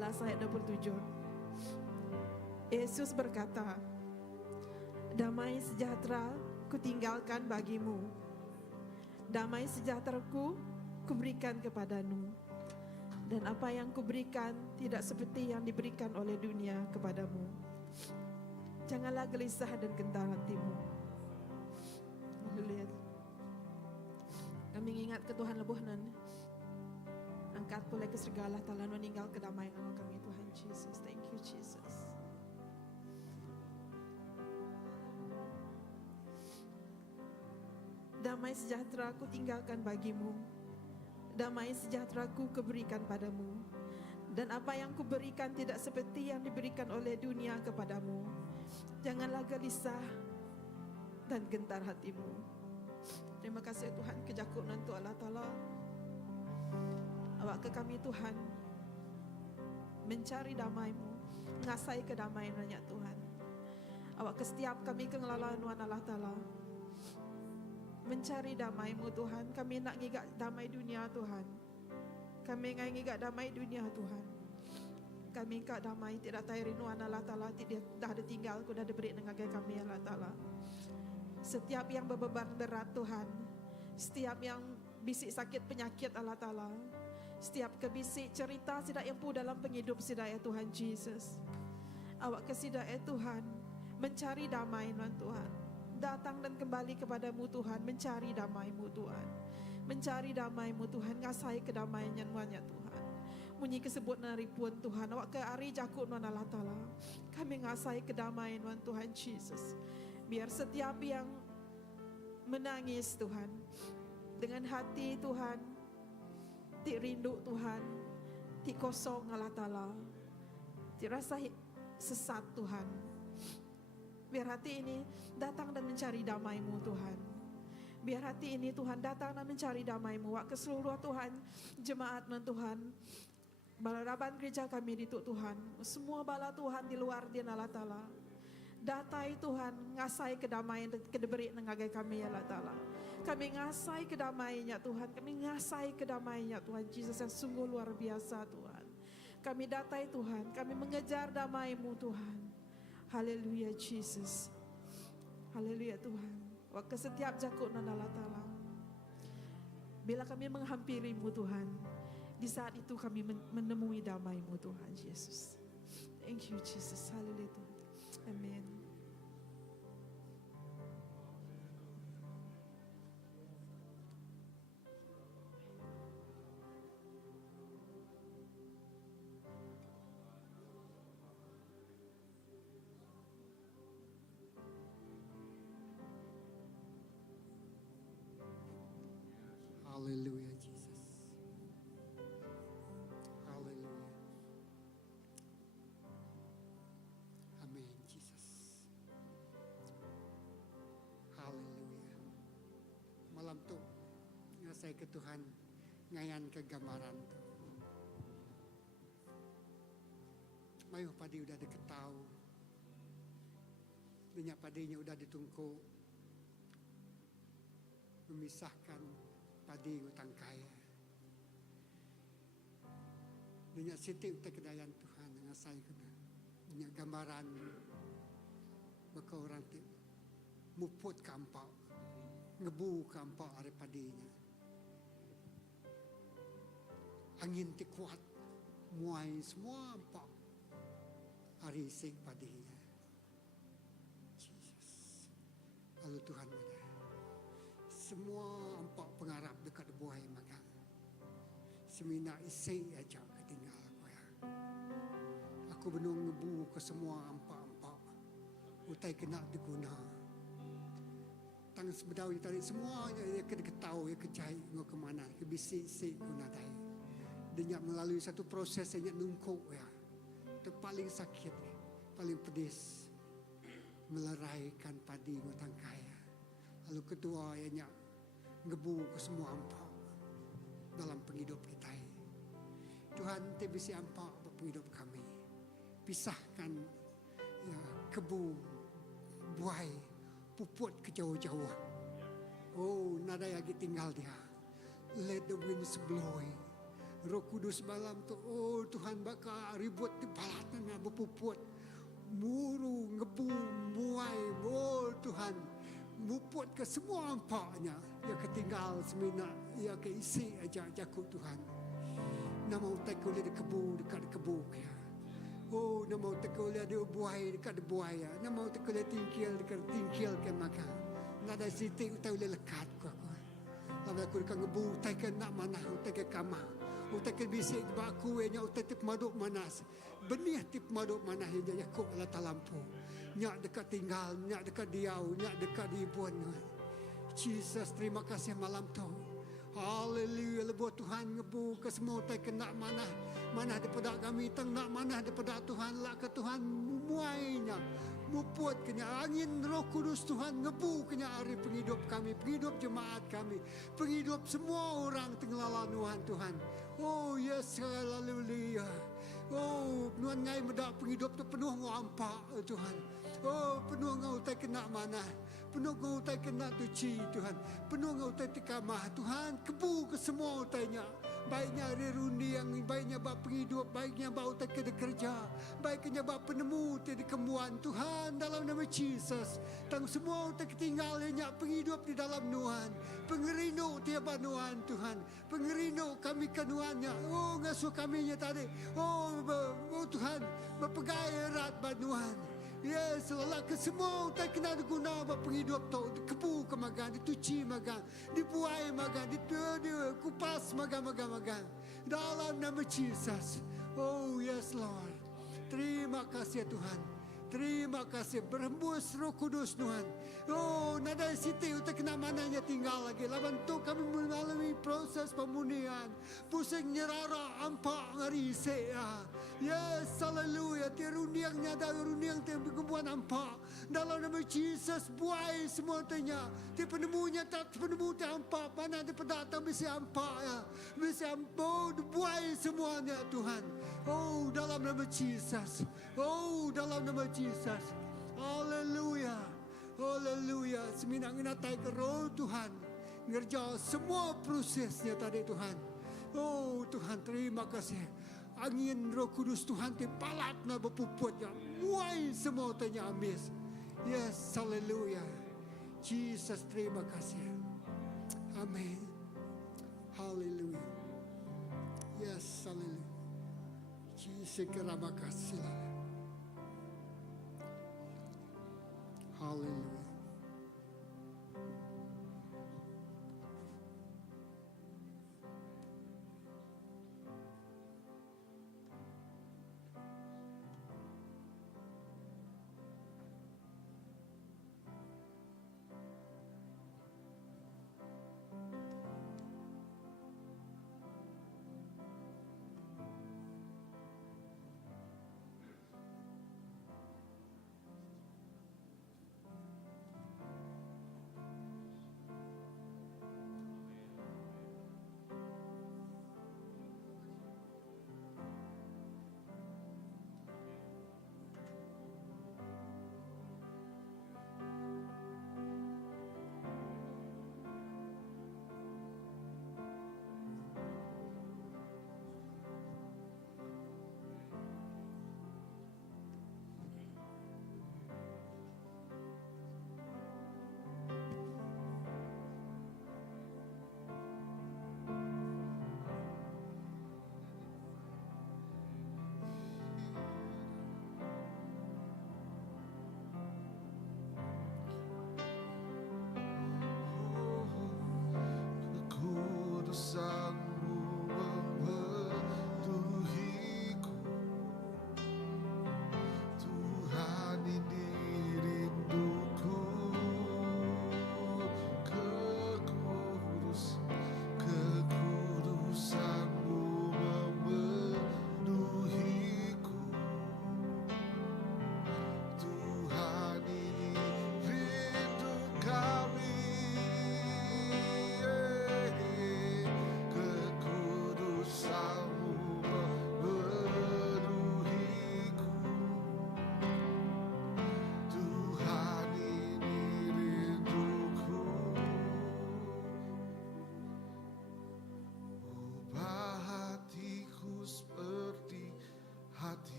11 ayat 27. Yesus berkata, damai sejahtera kutinggalkan bagimu. Damai sejahteraku kuberikan kepadamu. Dan apa yang kuberikan tidak seperti yang diberikan oleh dunia kepadamu. Janganlah gelisah dan gentar hatimu. Haleluya. Kami ingat ke Tuhan lebuhnan. Angkat pulai ke segala talan meninggal kedamaian Allah kami Tuhan Jesus. Thank you Jesus. Damai sejahtera ku tinggalkan bagimu. Damai sejahtera ku kuberikan padamu. Dan apa yang kuberikan tidak seperti yang diberikan oleh dunia kepadamu. Janganlah gelisah dan gentar hatimu. Terima kasih Tuhan kejakunan tu Allah Ta'ala. Awak ke kami Tuhan mencari damai-Mu, mengasai kedamaian banyak Tuhan. Awak ke setiap kami kengelaluan Allah Ta'ala mencari damai-Mu Tuhan. Kami nak ngigak damai dunia Tuhan. Kami ngai ngigak damai dunia Tuhan. Kami ngigak damai tidak tahu rinuan Allah Ta'ala. Tidak ada tinggal ku dah diberi dengan kami Allah Ta'ala. Setiap yang berbeban berat Tuhan, setiap yang bisik sakit penyakit Allah Ta'ala, setiap kebisik cerita sidak yang pu dalam penghidup sidak ya Tuhan Jesus. Awak ke sidak ya Tuhan mencari damai Tuhan. Datang dan kembali kepadamu Tuhan, mencari damai-Mu Tuhan. Mencari damai-Mu Tuhan, ngasai kedamaian banyak Tuhan. Munyi kesebut nari pun Tuhan, awak ke ari jakut non Allah Ta'ala. Kami ngasai kedamaian Tuhan Jesus. Biar setiap yang menangis Tuhan, dengan hati Tuhan, ti rindu Tuhan, ti kosong Allah Ta'ala, ti rasa sesat Tuhan. Biar hati ini datang dan mencari damai-Mu Tuhan. Biar hati ini Tuhan datang dan mencari damai-Mu. Wak ke seluruh Tuhan, jemaat Tuhan, balaraban gereja kami di Tuhan, semua bala Tuhan di luar di Allah Ta'ala. Datai Tuhan, ngasai kedamaian kedeberi nengagai kami Allah Ta'ala. Kami ngasai kedamaiannya Tuhan, kami ngasai kedamaiannya Tuhan Yesus yang sungguh luar biasa Tuhan. Kami datai Tuhan, kami mengejar damai-Mu Tuhan. Haleluya Jesus. Haleluya Tuhan. Waktu setiap jakut nan Allah Ta'ala. Bila kami menghampiri-Mu Tuhan, di saat itu kami menemui damai-Mu Tuhan Yesus. Thank you Jesus. Haleluya Tuhan. Amin. Hallelujah, Jesus. Hallelujah. Amen, Jesus. Hallelujah. Malam tu, saya ke Tuhan ngayan kegambaran tu. Mayu padi udah diketahu. Minyak padinya udah ditungku. Memisahkan padi utang kaya. Minyak siti utak kedayan Tuhan dengan saya kena. Minyak gambaran baka orang tu muput kampau, ngebu kampau are padinya. Angin ti kuat, muai semua empak hari sing padinya. Jesus. Lalu Tuhan mana? Semua empat pengarap dekat buai maka semina isi aja ketinggal aku ya. Aku benung ngebu ke semua empat-empat utai kena diguna. Tang sebedau tadi semuanya dia ketahu ya kejai ngau ke mana ke bisi-si guna tai. Dia melalui satu proses yang nungkuk ya. Itu paling sakit, paling pedis meleraikan padi ngutang kaya. Lalu kedua ianya ngebu ke semua ampak dalam penghidup kita. Tuhan te bisi ampak penghidup kami. Pisahkan ya, kebu, buai, puput ke jauh-jauh. Oh, nada yang tinggal dia. Let the winds blow. Roh Kudus malam tu, oh Tuhan baka ribut di balatnya berpuput. Muru, ngebu, muai, oh Tuhan. Muput ke semua ampaknya. Ya ketinggal semina, ya keisi aja jakut Tuhan. Nama utai kuliah di kebu, dekat kebu ya. Oh, nama utai kuliah di buai, dekat buaya. Nama utai kuliah tingkil, dekat tingkil ke maka. Nada siti utai uliah lekat ku aku. Lalu aku dekat ngebu, utai ke nak mana, utai ke kamar. Utai ke bisik ke baku, nya utai tip maduk manas. Benih tip maduk manas yang yakuk lata lampu. Nyak dekat tinggal, nyak dekat diau, nyak dekat diibuan. Jesus, terima kasih malam tu. Haleluya, lebuh Tuhan ngebu ke semua utai ke nak mana. Mana daripada kami, tang nak mana daripada Tuhan. Lah ke Tuhan muainya. Muput kena angin Roh Kudus Tuhan ngebu kena hari penghidup kami, penghidup jemaat kami, penghidup semua orang tenggelalan Tuhan. Oh yes, haleluya. Oh, nuan ngai medak penghidup tu penuh ngampak Tuhan. Oh, penuh ngau utai kena mana. Penuh ngau utai kena tuci Tuhan. Penuh ngau utai tikamah Tuhan. Kebu ke semua utainya. Baiknya hari rundi yang baiknya bak penghidup, baiknya bak utai kena kerja, baiknya bak penemu tiada kemuan Tuhan dalam nama Jesus. Tang semua utai ketinggalannya penghidup di dalam Tuhan. Pengerino tiaba Tuhan Tuhan. Pengerino kami kenuannya. Oh, ngasuh kaminya tadi. Oh Tuhan, berpegai erat banuan. Yes, lelah ke semua utai kena diguna buat penghidup tu. Kebu ke magang, dituci magang, dibuai magang, dikupas magang. Dalam nama Jesus. Oh yes Lord. Terima kasih Tuhan. Terima kasih berhembus Roh Kudus Tuhan. Oh, nada siti utak kena mananya tinggal lagi. Laban tu kami mengalami proses pemunihan. Pusing nyerara ampak ngari sea. Yes, haleluya. Ti runiangnya ada runiang ti berkumpulan ampak. Dalam nama Jesus buai semua tanya. Ti penemunya tak penemu ti ampak. Mana ti pendatang bisa ampak ya. Bisa ampak buai semuanya Tuhan. Oh, dalam nama Jesus. Oh, dalam nama Jesus. Haleluya. Haleluya. Seminang inatai ke roh Tuhan. Ngerja semua prosesnya tadi Tuhan. Oh Tuhan, terima kasih. Angin Roh Kudus Tuhan ti palatna berpuputnya. Muai semua tanya amis. Yes, haleluya. Jesus, terima kasih. Amin. Haleluya. Yes, haleluya. Jesus, terima kasih. Haleluya.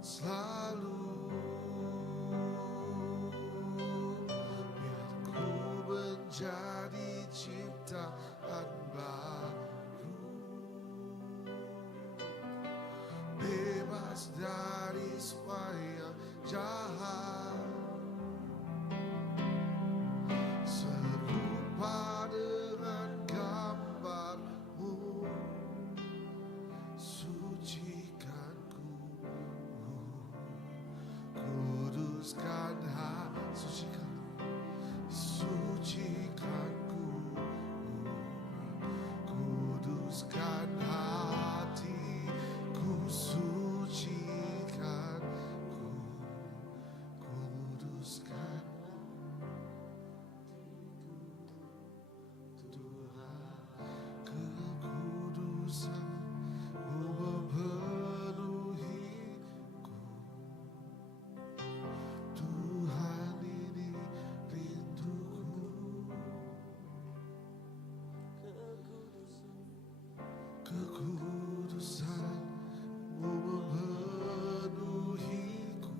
selalu. Biar ku menjadi ciptaan baru, bebas dari semua yang jahat, serupa dengan gambarmu. Sucikan ku, kuduskan hati, sucikan ku, kuduskan hatiku, sucikan ku, kuduskan Tuhan. Kekudusan-Mu memenuhiku, Tuhan ini rinduku. Kekudusan-Mu memenuhiku,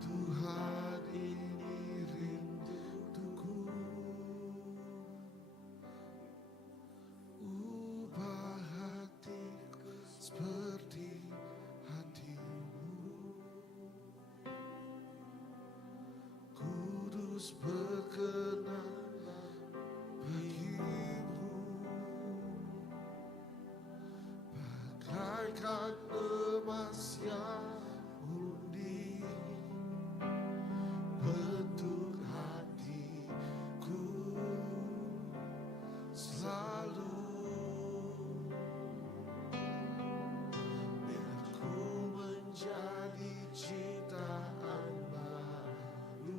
Tuhan ini rinduku. Ubah hatiku seperti hati-Mu, kudus berkenan bagi-Mu, bagaikan emas yang undi, bentuk hatiku selalu. Biar ku menjadi ciptaan baru,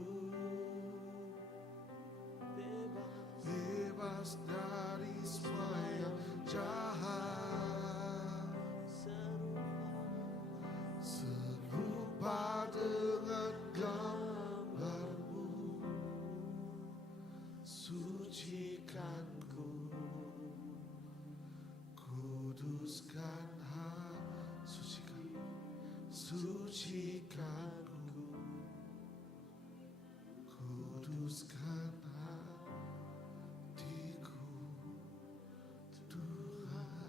bebas dari semua yang jahat, serupa dengan gambar-Mu. Sucikan ku, kuduskan hati, sucikan ku, kuduskan hatiku, Tuhan.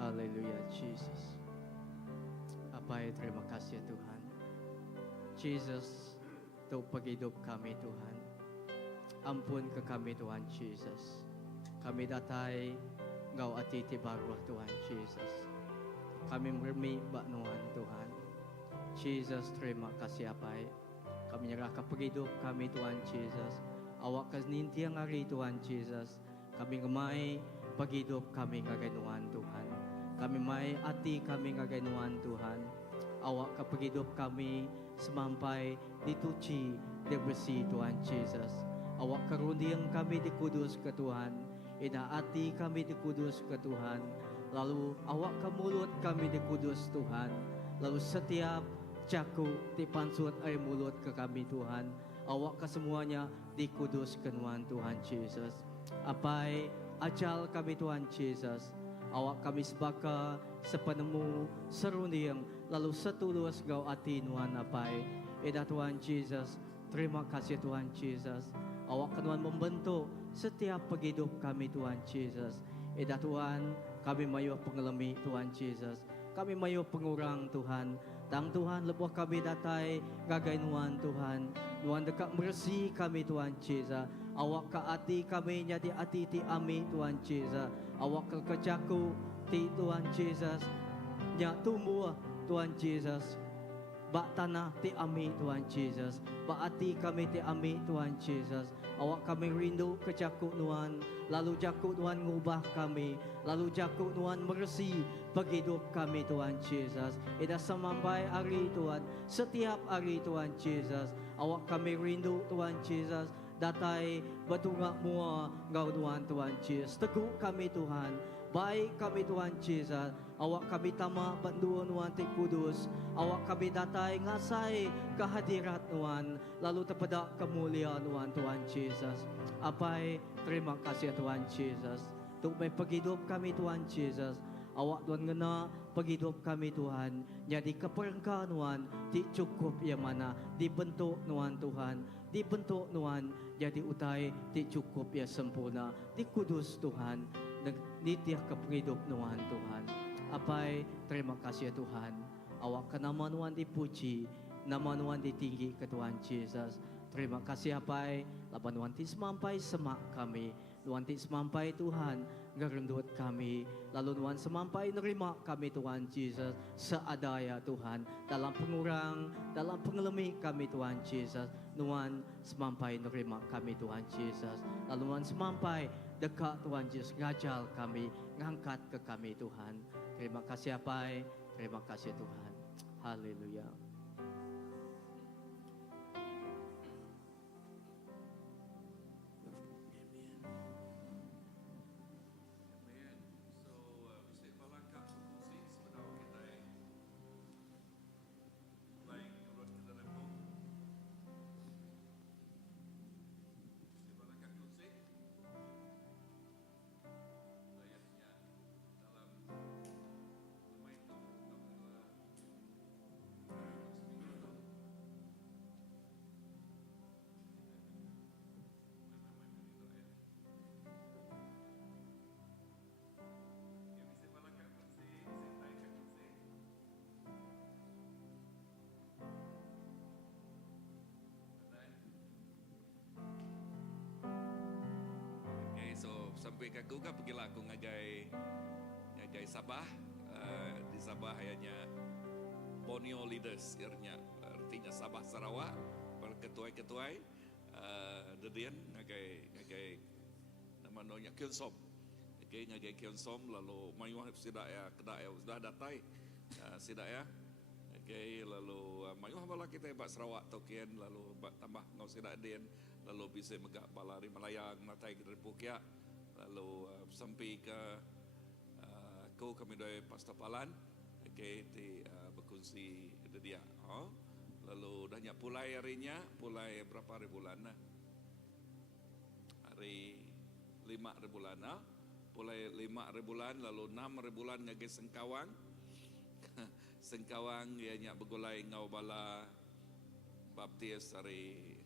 Haleluya, Jesus. Apa ya, terima kasih ya Tuhan. Jesus, untuk paghidup kami Tuhan. Ampun ke kami Tuhan Jesus. Kami datay Ngau atiti baruah Tuhan Jesus. Kami mermi baknuan Tuhan. Jesus, terima kasih apay. Kami nyerah ka paghidup kami Tuhan Jesus. Awak kanintiang ari Tuhan Jesus. Kami ngamay paghidup kami ngagaynuan Tuhan. Kami may ati kami ngagaynuan Tuhan. Awak ka paghidup kami semampay dituci debesi Tuhan Jesus. Awak karundiang kami dikudus ke Tuhan. Inaati kami dikudus ke Tuhan. Lalu awak kamulut kami dikudus Tuhan. Lalu setiap caku dipansut ay mulut ke kami Tuhan. Awak ka semuanya dikudus ke Tuhan Jesus. Apay ajal kami Tuhan Jesus. Awak kami sebaka sepenemu serundiang lalu setulus gau ati Tuhan apay. Ida Tuhan Jesus. Terima kasih Tuhan Jesus. Awak Tuhan membentuk setiap paghidup kami Tuhan Jesus. Ida Tuhan, kami mayo pengalami Tuhan Jesus. Kami mayo pengurang Tuhan. Tang Tuhan, lebuh kami datay gagaynuan Tuhan. Tuhan dekat mersi kami Tuhan Jesus. Awak ka ati kami nyadi ati ti ami Tuhan Jesus. Awak ka kecaku ti Tuhan Jesus. Nya tumbuh Tuhan Yesus. Bak tanah ti ami Tuhan Yesus. Bak hati kami ti ami Tuhan Yesus. Awak kami rindu ke jakuk Tuhan. Lalu jakuk Tuhan ngubah kami. Lalu jakuk Tuhan meresi penghidup kami Tuhan Yesus. Ida sampai hari Tuhan. Setiap hari Tuhan Yesus. Awak kami rindu Tuhan Yesus. Datai betungak mua Engkau Tuhan Yesus. Teguh kami Tuhan. Baik kami Tuhan Yesus. Awak kami tamak bantuan Tuhan Ti Kudus. Awak kami datai ngasai kehadirat Tuhan. Lalu terpedak kemuliaan Tuhan Yesus. Apai terima kasih Tuhan Yesus. Untuk penghidup kami Tuhan Yesus. Awak Tuhan ngena penghidup kami Tuhan. Jadi keperengkaan Tuhan ti cukup yang mana dibentuk Tuhan. Dibentuk Tuhan jadi utai ti cukup ya sempurna. Di kudus Tuhan. Nitiah kehidup Tuhan. Apai terima kasih Tuhan. Awak ke nama Tuhan dipuji, nama Tuhan ditinggi ke Tuhan Yesus. Terima kasih apai, lapan Tuhan ti semampai semak kami. Tuhan ti semampai Tuhan ngerendut kami. Lalu Tuhan semampai nerima kami Tuhan Yesus seadaya Tuhan. Dalam pengurang, dalam pengelemi kami Tuhan Yesus. Tuhan semampai nerima kami Tuhan Yesus. Lalu Tuhan semampai dekat Tuhan Yesus ngajal kami, ngangkat ke kami Tuhan. Terima kasih apai, terima kasih Tuhan. Haleluya. Sampai ke aku kan pergilah aku ngagai Sabah. Di Sabah ayahnya Borneo Leaders artinya Sabah Sarawak berketuai-ketuai dedian ngagai nama nonya Kyonsom. Ngagai Kyonsom lalu mayuh sidak ya kedak ya sudah datai sidak ya. Lalu mayuh bala kita bak Sarawak tokian lalu tambah ngau sidak den lalu bisa megak balari Malayang natai kita Pukia. Lalu sampai ke kau kami dari Pastor Palan, ti berkongsi dia. Lalu dah pulai harinya, pulai berapa hari bulan? Hari 5 hari bulan. Pulai 5 hari bulan, lalu 6 hari bulan ngagai Sengkawang. Sengkawang ianya bergulai ngau bala baptis hari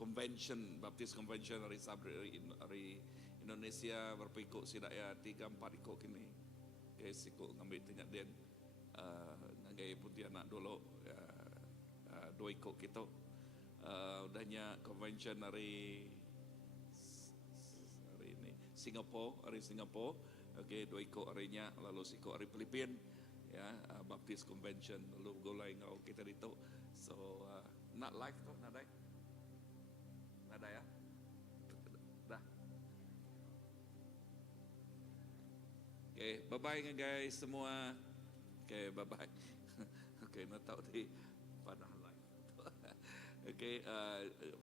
convention, baptis convention hari hari Indonesia berpikuk sidak ya 3-4 ikut kini. Sikut ngambil tinyak den ngagai Pontianak dulu 2 ikut kita. Udahnya convention hari ini hari Singapura. 2 ikut harinya lalu sikut hari Filipin ya baptis convention lalu golai ngau kita itu. So nak live tu nadai. Nadai ya. Dah. Okay, bye-bye guys semua. Okay, bye-bye. Okay, nak tahu di pada live. Okay,